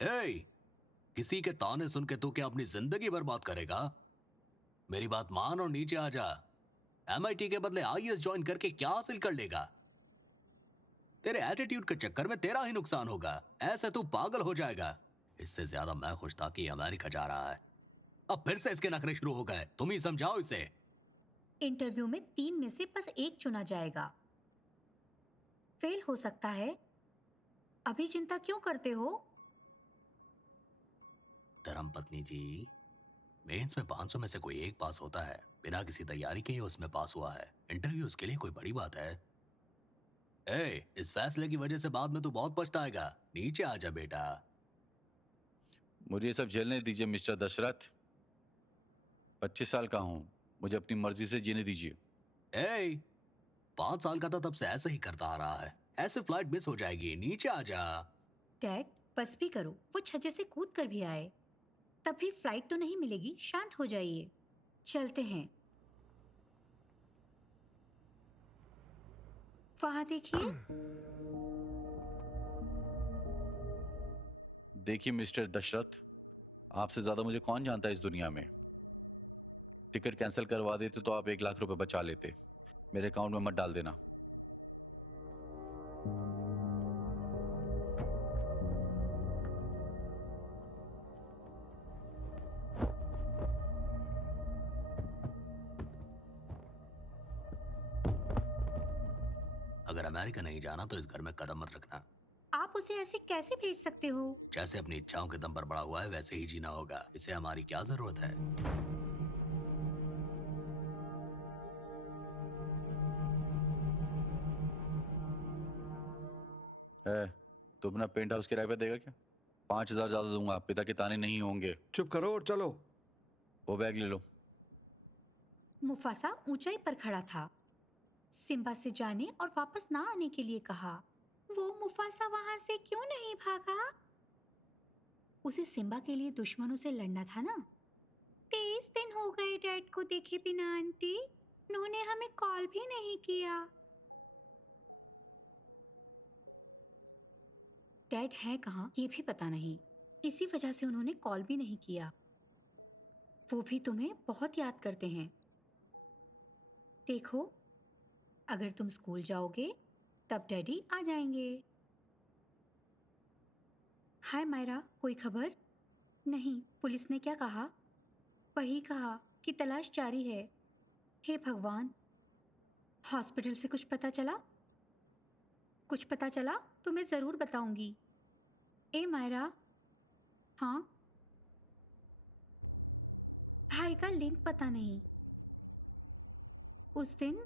ए, किसी के ताने सुन के तू क्या अपनी जिंदगी बर्बाद करेगा? मेरी बात मान और नीचे आ जा। एमआईटी के बदले आईएएस ज्वाइन करके क्या हासिल कर लेगा? तेरे एटीट्यूड के चक्कर में तेरा ही नुकसान होगा। ऐसे तू पागल हो जाएगा। इससे ज्यादा मैं खुश था कि अमेरिका जा रहा है। अब फिर से इसके नखरे शुरू हो गए। तुम ही समझाओ इसे। इंटरव्यू में 3 में से बस 1 चुना जाएगा। फेल हो सकता है। अभी चिंता क्यों करते हो? धर्मपत्नी जी, मेंस में 500 में से कोई एक पास होता है। बिना किसी तैयारी के ही उसमें पास हुआ है। इंटरव्यू उसके लिए कोई बड़ी बात है? इस फैसले की वजह से बाद में तू बहुत पछताएगा। नीचे आ जा बेटा। मुझे ये सब झेलने दीजिए मिस्टर दशरथ। 25 साल का हूं, मुझे अपनी मर्जी से जीने दीजिए। 5 साल का था तब से ऐसे ही करता आ रहा है। ऐसे फ्लाइट मिस हो जाएगी। नीचे आ जा। डैड, बस भी करो। वो छज्जे से कूद कर भी आए। तब भी फ्लाइट तो नहीं मिलेगी। शांत हो जाइए। चलते हैं। वहां देखिए। देखिए मिस्टर दशरथ, आपसे ज्यादा मुझे कौन जानता है इस दुनिया में। टिकट कैंसिल करवा देते तो आप 1 लाख रुपए बचा लेते। मेरे अकाउंट में मत डाल देना। अगर अमेरिका नहीं जाना तो इस घर में कदम मत रखना। आप उसे ऐसे कैसे भेज सकते हो? जैसे अपनी इच्छाओं के दम पर बड़ा हुआ है वैसे ही जीना होगा। इसे हमारी क्या जरूरत है? है, तो अपना पेंट हाउस किराए पे देगा क्या? 5,000 ज्यादा दूंगा। पिता के ताने नहीं होंगे। चुप करो और चलो। वो बैग ले लो। मुफासा ऊंचाई पर खड़ा था। सिम्बा से जाने और वापस ना आने के लिए कहा। वो मुफासा वहां से क्यों नहीं भागा? उसे सिम्बा के लिए दुश्मनों से लड़ना था ना। 23 दिन हो गए डैड को देखे बिना आंटी। उन्होंने हमें कॉल भी नहीं किया। डैड है कहाँ ये भी पता नहीं। इसी वजह से उन्होंने कॉल भी नहीं किया। वो भी तुम्हें बहुत याद करते हैं। देखो, अगर तुम स्कूल जाओगे तब डैडी आ जाएंगे। हाय मायरा, कोई खबर? नहीं, पुलिस ने क्या कहा? वही कहा कि तलाश जारी है। हे भगवान, हॉस्पिटल से कुछ पता चला? कुछ पता चला तो मैं जरूर बताऊंगी। ए मायरा। हाँ, भाई का लिंक पता नहीं। उस दिन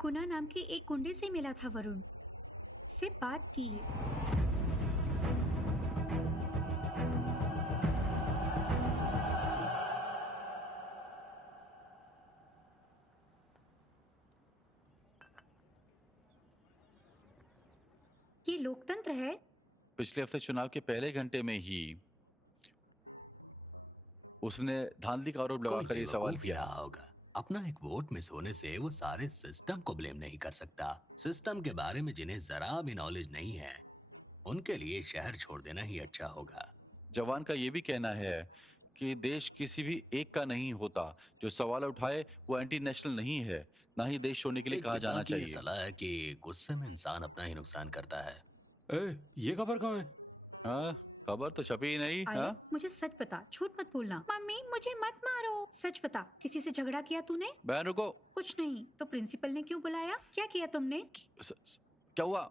गुना नाम के एक गुंडे से मिला था। वरुण से बात की। ये लोकतंत्र है। पिछले हफ्ते चुनाव के पहले घंटे में ही उसने धांधली का आरोप कोई लगाकर ये सवाल बेवकूफ ही किया। रहा होगा। अपना एक वोट मिस होने से वो सारे सिस्टम को ब्लेम नहीं कर सकता। सिस्टम के बारे में जिन्हें जरा भी नॉलेज नहीं है उनके लिए शहर छोड़ देना ही अच्छा होगा। जवान का ये भी कहना है कि देश किसी भी एक का नहीं होता। जो सवाल उठाए वो एंटी नेशनल नहीं है, ना ही देश छोड़ने के लिए एक कहा पिता जाना की ये चाहिए। सलाह है कि गुस्से में इंसान अपना ही नुकसान करता है। ये खबर कहाँ है? हाँ, खबर तो छपी ही नहीं। आया, हाँ, मुझे सच बता, झूठ मत बोलना। मम्मी, मुझे मत मारो। सच बता, किसी से झगड़ा किया तूने? बहनों को कुछ नहीं तो प्रिंसिपल ने क्यों बुलाया? क्या किया तुमने? क्या हुआ?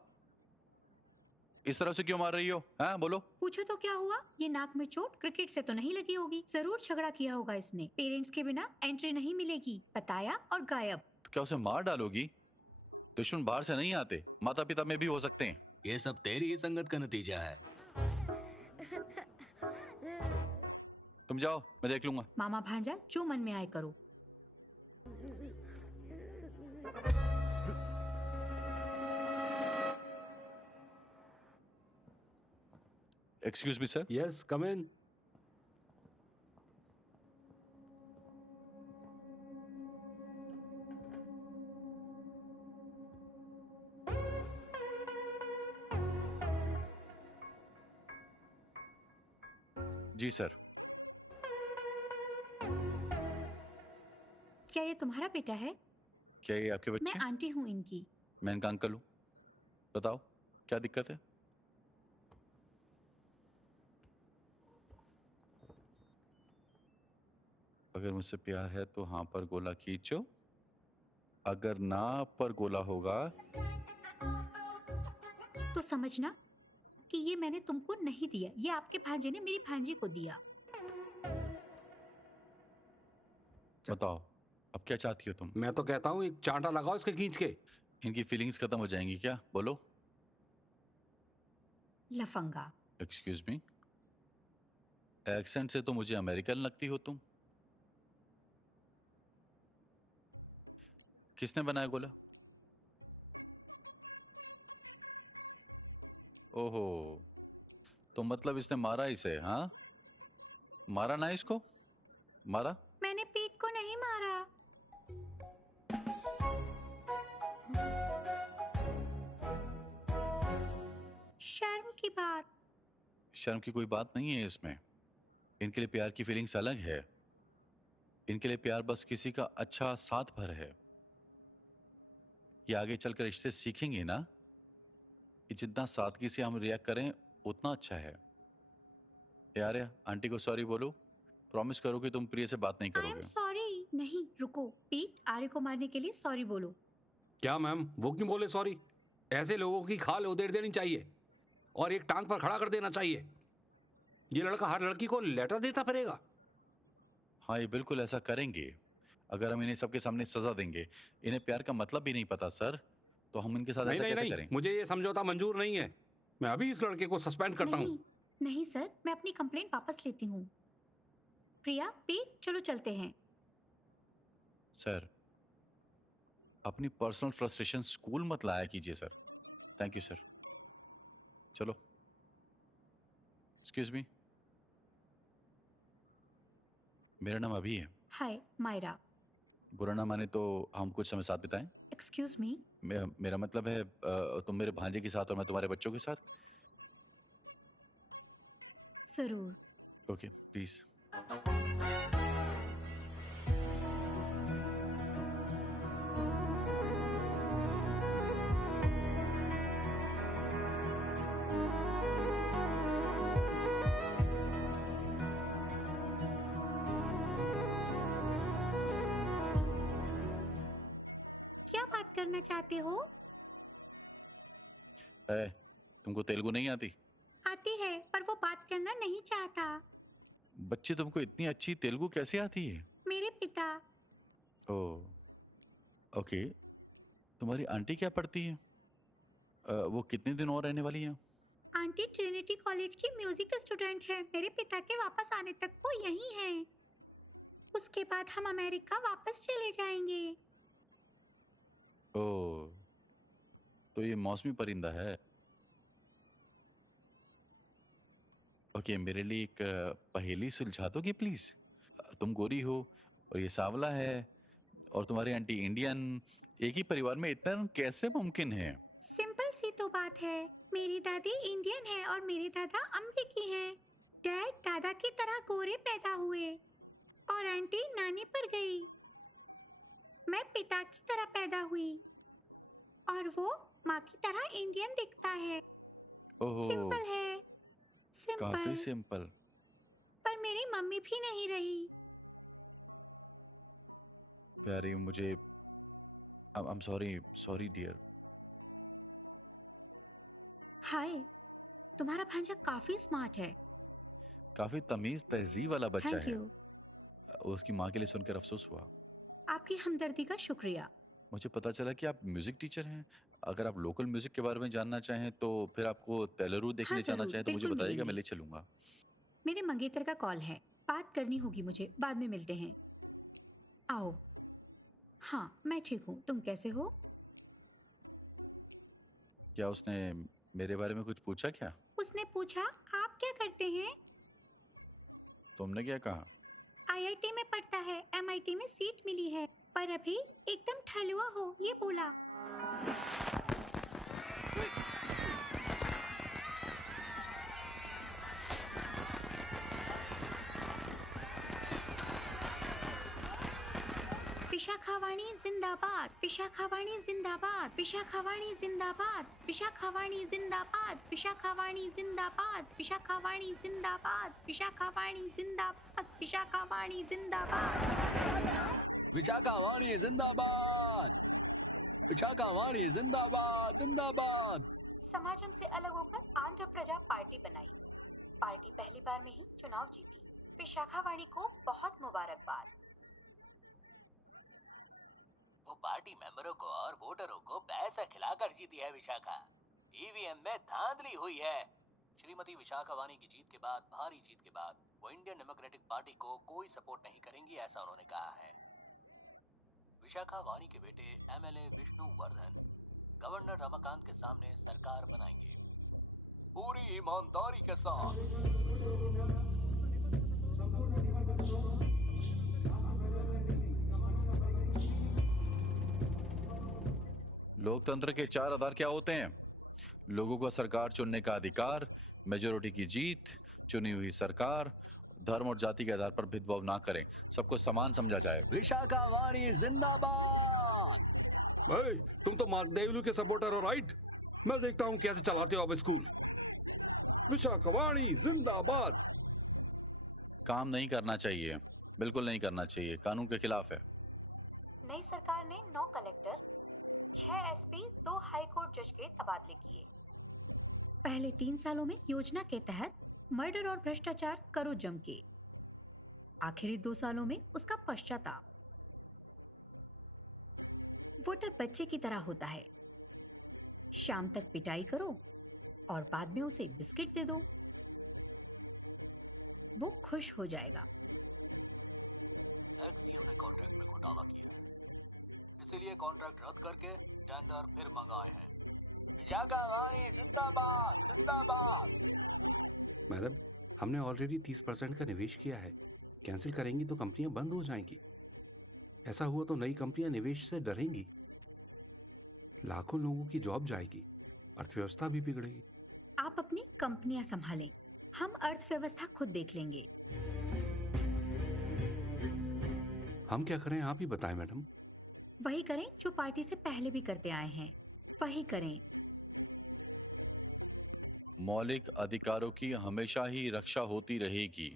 इस तरह से क्यों मार रही हो? हाँ, बोलो। पूछो तो क्या हुआ? ये नाक में चोट क्रिकेट से तो नहीं लगी होगी। जरूर झगड़ा किया होगा इसने। पेरेंट्स के बिना एंट्री नहीं मिलेगी। बताया और गायब। तो क्या उसे मार डालोगी? दुश्मन बाहर से नहीं आते, माता पिता में भी हो सकते हैं। ये सब तेरी ही संगत का नतीजा है। तुम जाओ, मैं देख लूंगा। मामा भांजा, जो मन में आए करो। Excuse me sir. यस, कम इन। जी सर। क्या ये तुम्हारा बेटा है? क्या ये आपके मैं बच्चे हैं? आंटी हूँ इनकी। मैं इनका अंकल हूँ। बताओ क्या दिक्कत है? अगर मुझसे प्यार है तो हाँ पर गोला खींचो, अगर ना पर गोला होगा। तो समझना कि ये मैंने तुमको नहीं दिया, ये आपके भांजे ने मेरी भांजी को दिया। बताओ अब क्या चाहती हो तुम? मैं तो कहता हूँ एक चांटा लगाओ इसके खींच के। इनकी फीलिंग्स खत्म हो जाएंगी क्या? बोलो। लफंगा। एक्सक्यूज मी, एक्सेंट से तो मुझे अमेरिकन लगती हो तुम। किसने बनाया गोला? ओहो, तो मतलब इसने मारा इसे? हाँ, मारा ना इसको? मारा? मैंने पीठ को नहीं मारा। शर्म की बात। शर्म की कोई बात नहीं है इसमें। इनके लिए प्यार की फीलिंग्स अलग है। इनके लिए प्यार बस किसी का अच्छा साथ भर है। ये आगे चलकर रिश्ते सीखेंगे ना, कि जितना सादगी से हम रिएक्ट करें उतना अच्छा है। यार आंटी को सॉरी बोलो, प्रॉमिस करो कि तुम प्रिय से बात नहीं आई एम करोगे। सॉरी। नहीं रुको, पीठ आर्य को मारने के लिए सॉरी बोलो। क्या मैम, वो क्यों बोले सॉरी? ऐसे लोगों की खाल उधेड़ देनी चाहिए और एक टांग पर खड़ा कर देना चाहिए। ये लड़का हर लड़की को लेटर देता फिरेगा। हाँ ये बिल्कुल ऐसा करेंगे। अगर हम इन्हें सबके सामने सजा देंगे, इन्हें प्यार का मतलब भी नहीं पता सर, तो हम इनके साथ नहीं ऐसा नहीं कैसे नहीं, करें? मुझे ये समझौता मंजूर नहीं है। मैं अभी इस लड़के को सस्पेंड करता नहीं हूँ। नहीं सर, मैं अपनी कंप्लेंट वापस लेती हूँ। प्रिया, पीठ, चलो चलते हैं। सर अपनी पर्सनल फ्रस्ट्रेशन स्कूल मत लाया कीजिए सर। Thank you sir. चलो। एक्सक्यूज मी, मेरा नाम अभी है। हाय मायरा। बुरा ना माने तो हम कुछ समय साथ बिताएं। Excuse me. मेरा मतलब है तुम मेरे भांजे के साथ और मैं तुम्हारे बच्चों के साथ। जरूर। Okay please. क्या बात करना चाहते हो? तुमको तेलुगु नहीं आती? आती है, पर वो बात करना नहीं चाहता। बच्चे तुमको इतनी अच्छी तेलुगु कैसे आती है? मेरे पिता। Oh okay. तुम्हारी आंटी क्या पढ़ती है? वो कितने दिन और रहने वाली है? आंटी ट्रिनिटी कॉलेज की म्यूजिक स्टूडेंट है। मेरे पिता के वापस आने तक वो यहीं है। उसके बाद हम अमेरिका वापस चले जाएंगे। ओह, तो ये मौसमी परिंदा है। ओके, मेरे लिए एक पहेली सुलझा दोगे प्लीज? तुम गोरी हो और ये सांवला है और तुम्हारी आंटी इंडियन, एक ही परिवार में इतना कैसे मुमकिन है? सिंपल सी तो बात है। मेरी दादी इंडियन है और मेरे दादा अमेरिकी हैं। डैड दादा की तरह गोरे पैदा हुए और आंटी नानी पर गई। मैं पिता की तरह पैदा हुई और वो माँ की तरह इंडियन दिखता है। ओहो, सिंपल है, काफी सिंपल। सिंपल। पर मेरी मम्मी भी नहीं रही। प्यारी मुझे, I am sorry, sorry dear. हाय, तुम्हारा भांजा काफी स्मार्ट है। काफी तमीज तहजीब वाला बच्चा थैंक है। यू। उसकी माँ के लिए सुनकर अफसोस हुआ। आपकी हमदर्दी का शुक्रिया। मुझे पता चला कि आप म्यूजिक टीचर हैं। अगर आप लोकल म्यूजिक के बारे में जानना चाहें तो फिर आपको तेलुगु देखने जाना जरूर, चाहें तो मुझे बिल्कुल बताइएगा, मैं मिलेंगे। ले चलूंगा। मेरे मंगेतर का कॉल है, बात करनी होगी मुझे। बाद में मिलते हैं। आओ। हाँ मैं ठीक हूँ, तुम कैसे हो? क्या उसने मेरे बारे में कुछ पूछा क्या? उसने पूछा आप क्या करते हैं? तुमने क्या कहा? आईआईटी में पढ़ता है, एमआईटी में सीट मिली है, पर अभी एकदम ठलुआ हो, ये बोला। विशाखावाणी जिंदाबाद, विशाखावाणी जिंदाबाद, विशाखावाणी जिंदाबाद, विशाखावाणी जिंदाबाद, विशाखावाणी जिंदाबाद, विशाखावाणी जिंदाबाद, विशाखावाणी जिंदाबाद, विशाखावाणी जिंदाबाद। विशाखावाणी जिंदाबाद, विशाखावाणी जिंदाबाद, जिंदाबाद। समाजम से अलग होकर आंध्र प्रजा पार्टी बनाई। पार्टी पहली बार में ही चुनाव जीती। विशाखावाणी को बहुत मुबारकबाद। वो पार्टी मेंबरों को और वोटरों को पैसा खिलाकर जीती है विशाखा। ईवीएम में धांधली हुई है। श्रीमती विशाखावाणी की जीत के बाद, भारी जीत के बाद, वो इंडियन डेमोक्रेटिक पार्टी को कोई सपोर्ट नहीं करेंगी, ऐसा उन्होंने कहा है। विशाखावाणी के बेटे एमएलए विष्णु वर्धन गवर्नर रमाकांत के सामने सरकार बनाएंगे, पूरी ईमानदारी के साथ। लोकतंत्र के चार आधार क्या होते हैं? लोगों का सरकार चुनने का अधिकार, मेजोरिटी की जीत, चुनी हुई सरकार, धर्म और जाति के आधार पर भेदभाव ना करें, सबको समान समझा जाए। विशाखावाणी जिंदाबाद। भाई तुम तो मार्क देवलू के सपोर्टर हो, राइट? मैं देखता हूँ कैसे चलाते हो अब स्कूल। विशाखावाणी जिंदाबाद। काम नहीं करना चाहिए, बिल्कुल नहीं करना चाहिए, कानून के खिलाफ है। नई सरकार ने 9 कलेक्टर, 6 एसपी, 2 हाई कोर्ट जज के तबादले किए। पहले 3 सालों में योजना के तहत मर्डर और भ्रष्टाचार करो जम के। आखिरी 2 सालों में उसका पश्चाताप। वोटर बच्चे की तरह होता है। शाम तक पिटाई करो और बाद में उसे बिस्किट दे दो, वो खुश हो जाएगा। एक्सीएम ने कॉन्ट्रैक्ट में घोटाला किया है, इसीलिए कॉन्ट्रैक्ट रद्द करके टेंडर फिर मंगाए हैं। विशाखावाणी जिंदाबाद, जिंदाबाद। मैडम, हमने ऑलरेडी 30% का निवेश किया है। कैंसिल करेंगी तो कंपनियां बंद हो जाएंगी। ऐसा हुआ तो नई कंपनियां निवेश से डरेंगी, लाखों लोगों की जॉब जाएगी, अर्थव्यवस्था भी बिगड़ेगी। आप अपनी कंपनियां संभालें, हम अर्थव्यवस्था खुद देख लेंगे। हम क्या करें, आप ही बताएं मैडम। वही करें जो पार्टी से पहले भी करते आए हैं, वही करें। मौलिक अधिकारों की हमेशा ही रक्षा होती रहेगी।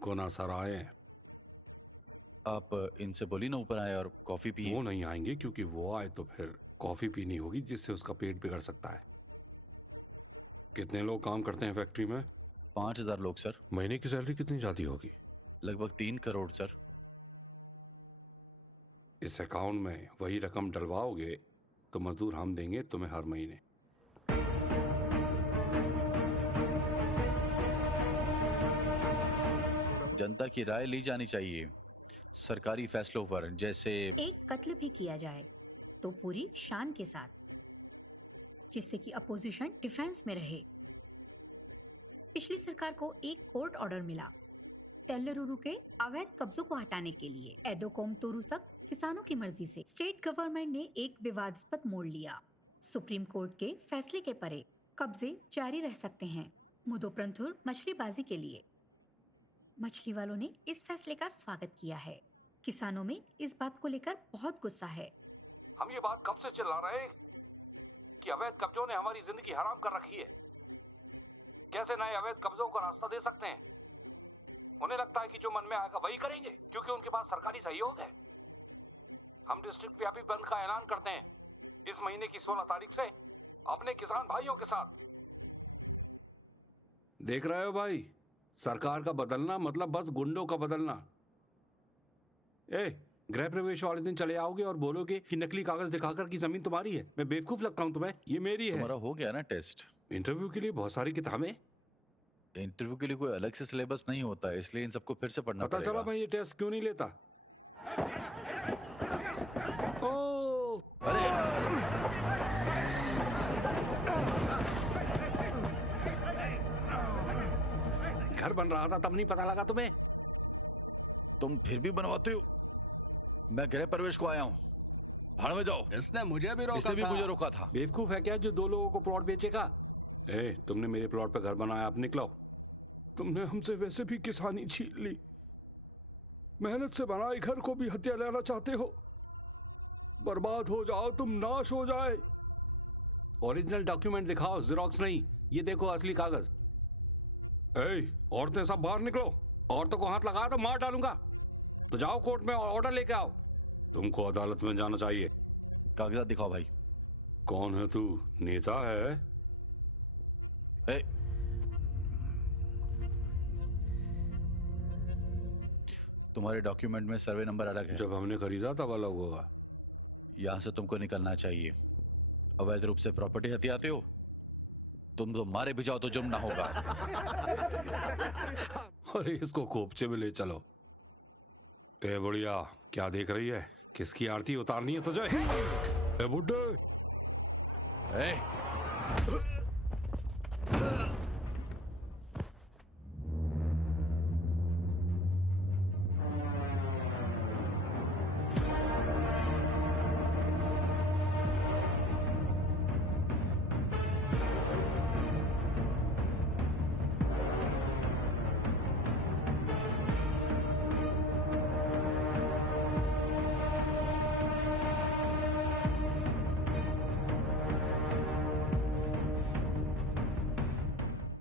कोना सर आए? आप इनसे बोली ना ऊपर आए और कॉफी पिए। वो नहीं आएंगे, क्योंकि वो आए तो फिर कॉफी पीनी होगी, जिससे उसका पेट बिगड़ सकता है। कितने लोग काम करते हैं फैक्ट्री में? 5000 लोग सर। महीने की सैलरी कितनी जाती होगी? लगभग 3 करोड़ सर। इस अकाउंट में वही रकम डलवाओगे तो मजदूर हम देंगे तुम्हें हर महीने। जनता की राय ली जानी चाहिए सरकारी फैसलों पर, जैसे एक कत्ल भी किया जाए तो पूरी शान के साथ, जिससे कि अपोजिशन डिफेंस में रहे। पिछली सरकार को एक कोर्ट ऑर्डर मिला तेल्लुरुरु के अवैध कब्जों को हटाने के लिए। एदोकोम तोरू तक किसानों की मर्जी से स्टेट गवर्नमेंट ने एक विवादास्पद मोड़ लिया। सुप्रीम कोर्ट के फैसले के परे कब्जे जारी रह सकते हैं मुदोप्रंथुर मछलीबाजी के लिए। मछली वालों ने इस फैसले का स्वागत किया है। किसानों में इस बात को लेकर बहुत गुस्सा है। हम ये बात कब से चिल्ला रहे हैं कि अवैध कब्जों ने हमारी जिंदगी हराम कर रखी है। कैसे नए अवैध कब्जों को रास्ता दे सकते हैं? उन्हें लगता है कि जो मन में आएगा वही करेंगे, क्योंकि उनके पास सरकारी सहयोग है। हम डिस्ट्रिक्ट व्यापी बंद का ऐलान करते हैं इस महीने की 16 तारीख से अपने किसान भाइयों के साथ। देख रहे हो भाई, सरकार का बदलना मतलब बस गुंडों का बदलना। गृह प्रवेश वाले दिन चले आओगे और बोलोगे कि नकली कागज दिखाकर कि जमीन तुम्हारी है। मैं बेवकूफ लगता हूं तुम्हें? ये मेरी है। तुम्हारा हो गया ना टेस्ट? इंटरव्यू के लिए बहुत सारी किताबें। इंटरव्यू के लिए कोई अलग से सिलेबस नहीं होता है, इसलिए इन सबको फिर से पढ़ना पता चला पड़ेगा। मैं ये टेस्ट क्यों नहीं लेता। ओ अरे घर बन रहा था तब नहीं पता लगा तुम्हें? तुम फिर भी बनवाते हो। मैं गृह प्रवेश को आया हूँ, भाड़ में जाओ। इसने मुझे भी रोका इसने भी था। मुझे रोका था। बेवकूफ है क्या जो 2 लोगों को प्लॉट बेचेगा? तुमने मेरे प्लॉट पे घर बनाया, अब निकलो। तुमने हमसे वैसे भी किसानी छीन ली, मेहनत से बनाए घर को भी हत्या लेना चाहते हो। बर्बाद हो जाओ तुम, नाश हो जाए। ओरिजिनल डॉक्यूमेंट दिखाओ, जेरोक्स नहीं। ये देखो असली कागज। औरतें सब बाहर निकलो। औरतों को हाथ लगाया तो मार डालूंगा। तो जाओ कोर्ट में और ऑर्डर लेके आओ। तुमको अदालत में जाना चाहिए। कागजात दिखाओ भाई। कौन है तू? नेता है? ए, तुम्हारे डॉक्यूमेंट में सर्वे नंबर अलग है। जब हमने खरीदा तब अलग होगा। यहाँ से तुमको निकलना चाहिए। अवैध रूप से प्रॉपर्टी हथियाते हो। तुम तो मारे भी जाओ तो जुर्म ना होगा। अरे इसको कोपचे में ले चलो। बुढ़िया, क्या देख रही है? किसकी आरती उतारनी है तुझे? बुड्ढे, ए,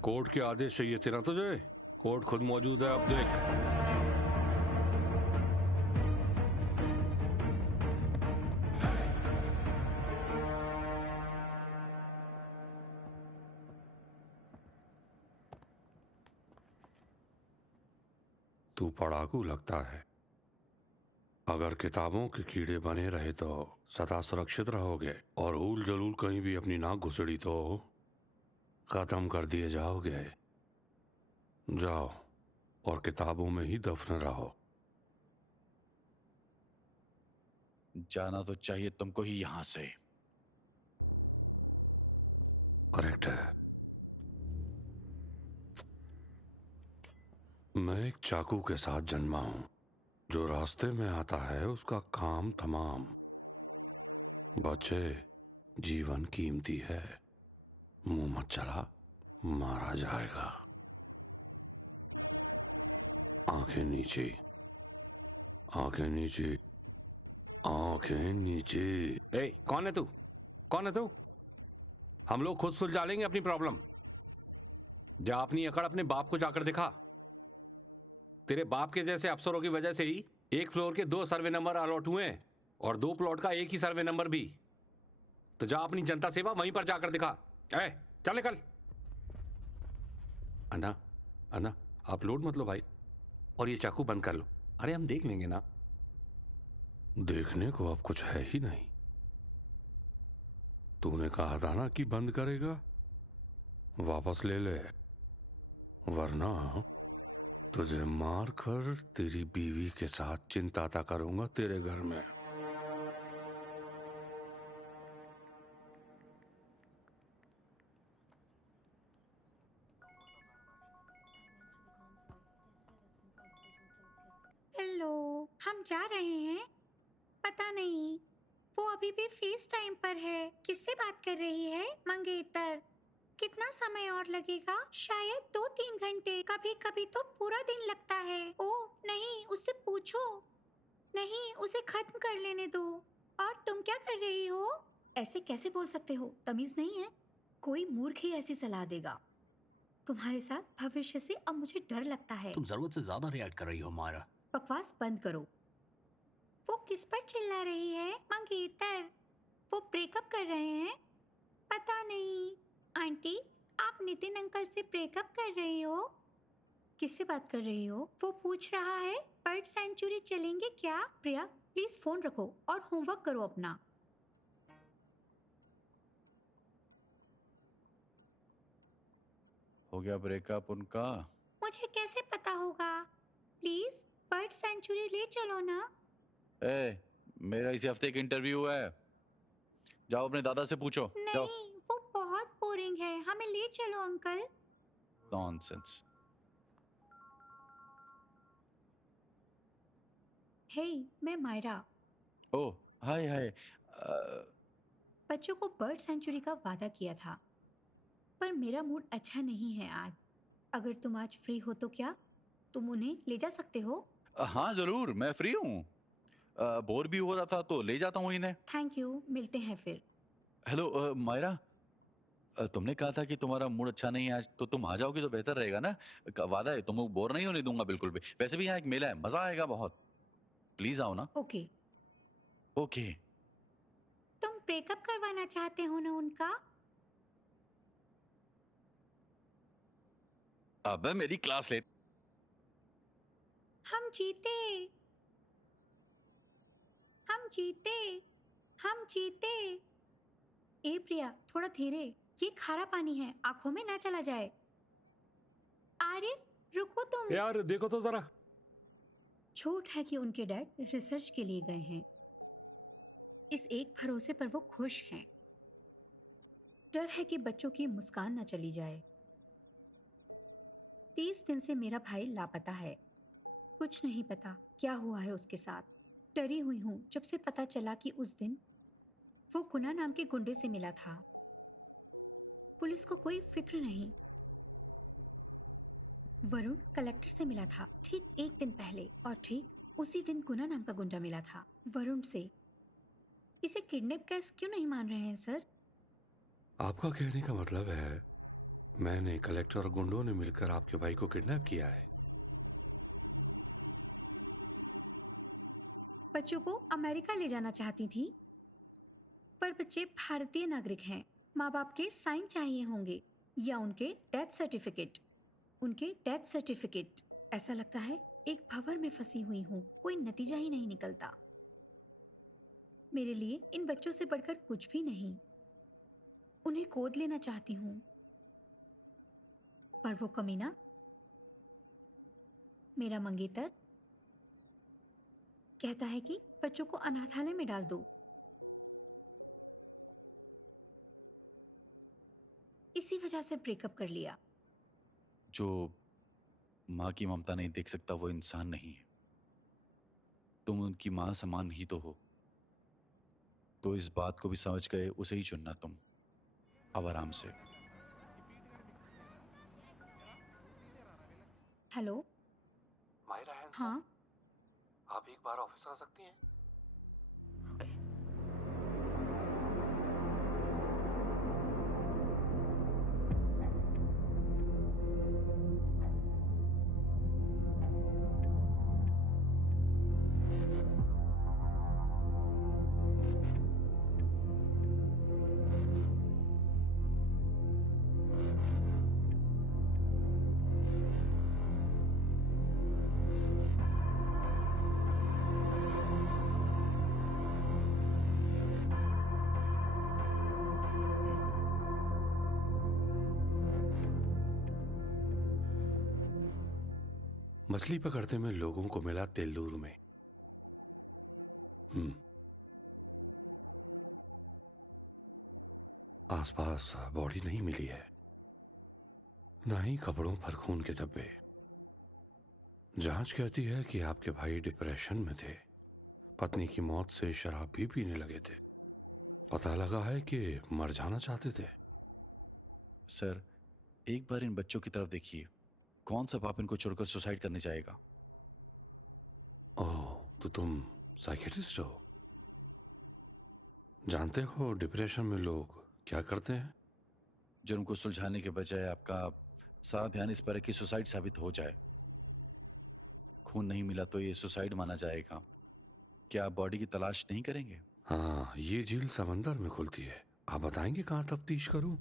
कोर्ट के आदेश चाहिए थे ना तुझे? कोर्ट खुद मौजूद है, अब देख। तू पढ़ाकू लगता है। अगर किताबों के कीड़े बने रहे तो सदा सुरक्षित रहोगे, और ऊल जलूल कहीं भी अपनी नाक घुसड़ी तो खत्म कर दिए जाओगे। जाओ और किताबों में ही दफन रहो। जाना तो चाहिए तुमको ही यहां से। करेक्ट है। मैं एक चाकू के साथ जन्मा हूं। जो रास्ते में आता है उसका काम तमाम। बच्चे, जीवन कीमती है। मुंह मत चला, मारा जाएगा। आंखें नीचे, आंखें नीचे, आंखें नीचे। कौन है तू? कौन है तू? हम लोग खुद सुलझा लेंगे अपनी प्रॉब्लम। जा अपनी अकड़ अपने बाप को जाकर दिखा। तेरे बाप के जैसे अफसरों की वजह से ही एक फ्लोर के 2 सर्वे नंबर अलॉट हुए हैं, और 2 प्लॉट का एक ही सर्वे नंबर भी। तो जा अपनी जनता सेवा वहीं पर जाकर दिखा। चल निकल। अन्ना, अन्ना, आप लोड मत लो भाई, और ये चाकू बंद कर लो। अरे हम देख लेंगे ना। देखने को अब कुछ है ही नहीं। तूने कहा था ना कि बंद करेगा। वापस ले ले, वरना तुझे मार कर तेरी बीवी के साथ चिंताता करूंगा तेरे घर में। हेलो, हम जा रहे हैं। पता नहीं वो अभी भी फेस टाइम पर है। किससे बात कर रही है? मंगेतर। कितना समय और लगेगा? शायद 2-3 घंटे, कभी कभी तो पूरा दिन लगता है। ओह नहीं, उससे पूछो। नहीं, उसे खत्म कर लेने दो। और तुम क्या कर रही हो? ऐसे कैसे बोल सकते हो? तमीज नहीं है? कोई मूर्ख ही ऐसी सलाह देगा। तुम्हारे साथ भविष्य से अब मुझे डर लगता है। तुम जरूरत से ज्यादा रिएक्ट कर रही हो मारा। बकवास बंद करो। वो किस पर चिल्ला रही है? मंगेतर, वो ब्रेकअप कर रहे हैं। पता नहीं। आंटी, आप नितिन अंकल से ब्रेकअप कर रही हो? किससे बात कर रही हो? वो पूछ रहा है बर्ड सेंचुरी चलेंगे क्या? प्रिया, प्लीज फोन रखो और होमवर्क करो अपना। हो गया ब्रेकअप उनका? मुझे कैसे पता होगा? प्लीज बर्ड सेंचुरी ले चलो ना। ए, मेरा इसी हफ्ते एक इंटरव्यू है, जाओ अपने दादा से पूछो, जाओ। नहीं, वो बहुत बोरिंग है, हमें ले चलो अंकल। नॉनसेंस। हे, मैं मायरा। ओह, हाय हाय। बच्चों को बर्ड सेंचुरी का वादा किया था, पर मेरा मूड अच्छा नहीं है आज। अगर तुम आज फ्री हो तो क्या तुम उन्हें ले जा सकते हो? हाँ जरूर, मैं फ्री हूँ। बोर भी हो रहा था तो ले जाता हूँ इन्हें। थैंक यू, मिलते हैं फिर। हेलो मायरा, तुमने कहा था कि तुम्हारा मूड अच्छा नहीं है आज, तो तुम आ जाओगी तो बेहतर रहेगा ना। वादा है, तुमको बोर नहीं होने दूंगा बिल्कुल भी। वैसे भी यहाँ एक मेला है, मजा आएगा बहुत। प्लीज आओ ना। ओके। ओके। तुम ब्रेकअप करवाना चाहते हो ना उनका? अब मेरी क्लास ले। हम जीते, हम जीते, हम जीते। ए प्रिया, थोड़ा धीरे, ये खारा पानी है, आंखों में ना चला जाए। अरे रुको तुम। यार देखो तो जरा। झूठ है कि उनके डैड रिसर्च के लिए गए हैं। इस एक भरोसे पर वो खुश हैं। डर है कि बच्चों की मुस्कान न चली जाए। 30 दिन से मेरा भाई लापता है। कुछ नहीं पता क्या हुआ है उसके साथ। डरी हुई हूं जब से पता चला कि उस दिन वो गुना नाम के गुंडे से मिला था। पुलिस को कोई फिक्र नहीं। वरुण कलेक्टर से मिला था ठीक एक दिन पहले, और ठीक उसी दिन गुना नाम का गुंडा मिला था वरुण से। इसे किडनैप केस क्यों नहीं मान रहे हैं सर? आपका कहने का मतलब है मैंने, कलेक्टर और गुंडों ने मिलकर आपके भाई को किडनैप किया है? बच्चों को अमेरिका ले जाना चाहती थी, पर बच्चे भारतीय नागरिक हैं। माँ बाप के साइन चाहिए होंगे या उनके डेथ सर्टिफिकेट। उनके डेथ सर्टिफिकेट। ऐसा लगता है एक भंवर में फंसी हुई हूँ, कोई नतीजा ही नहीं निकलता। मेरे लिए इन बच्चों से बढ़कर कुछ भी नहीं। उन्हें गोद लेना चाहती हूँ, पर वो कमीना, मेरा मंगेतर, कहता है कि बच्चों को अनाथालय में डाल दो। इसी वजह से ब्रेकअप कर लिया। जो माँ की ममता नहीं देख सकता वो इंसान नहीं है। तुम उनकी माँ समान ही तो हो, तो इस बात को भी समझ गए उसे ही चुनना तुम। अब आराम से। हेलो। मायरा हैंडसम, हाँ, आप एक बार ऑफिस आ सकती हैं? मछली पकड़ते में लोगों को मिला तेल्लूर में। आसपास बॉडी नहीं मिली है, ना ही कपड़ों पर खून के धब्बे। जांच कहती है कि आपके भाई डिप्रेशन में थे, पत्नी की मौत से शराब भी पीने लगे थे। पता लगा है कि मर जाना चाहते थे। सर, एक बार इन बच्चों की तरफ देखिए। कौन सा बाप इनको छोड़कर सुसाइड करने जाएगा? ओह, तो तुम साइकियाट्रिस्ट हो? जानते हो डिप्रेशन में लोग क्या करते हैं? जुर्म को सुलझाने के बजाय आपका सारा ध्यान इस पर है कि सुसाइड साबित हो जाए। खून नहीं मिला तो ये सुसाइड माना जाएगा। क्या आप बॉडी की तलाश नहीं करेंगे? हाँ, ये झील समंदर में खुलती है। आप बताएंगे कहाँ तफ्तीश करूं?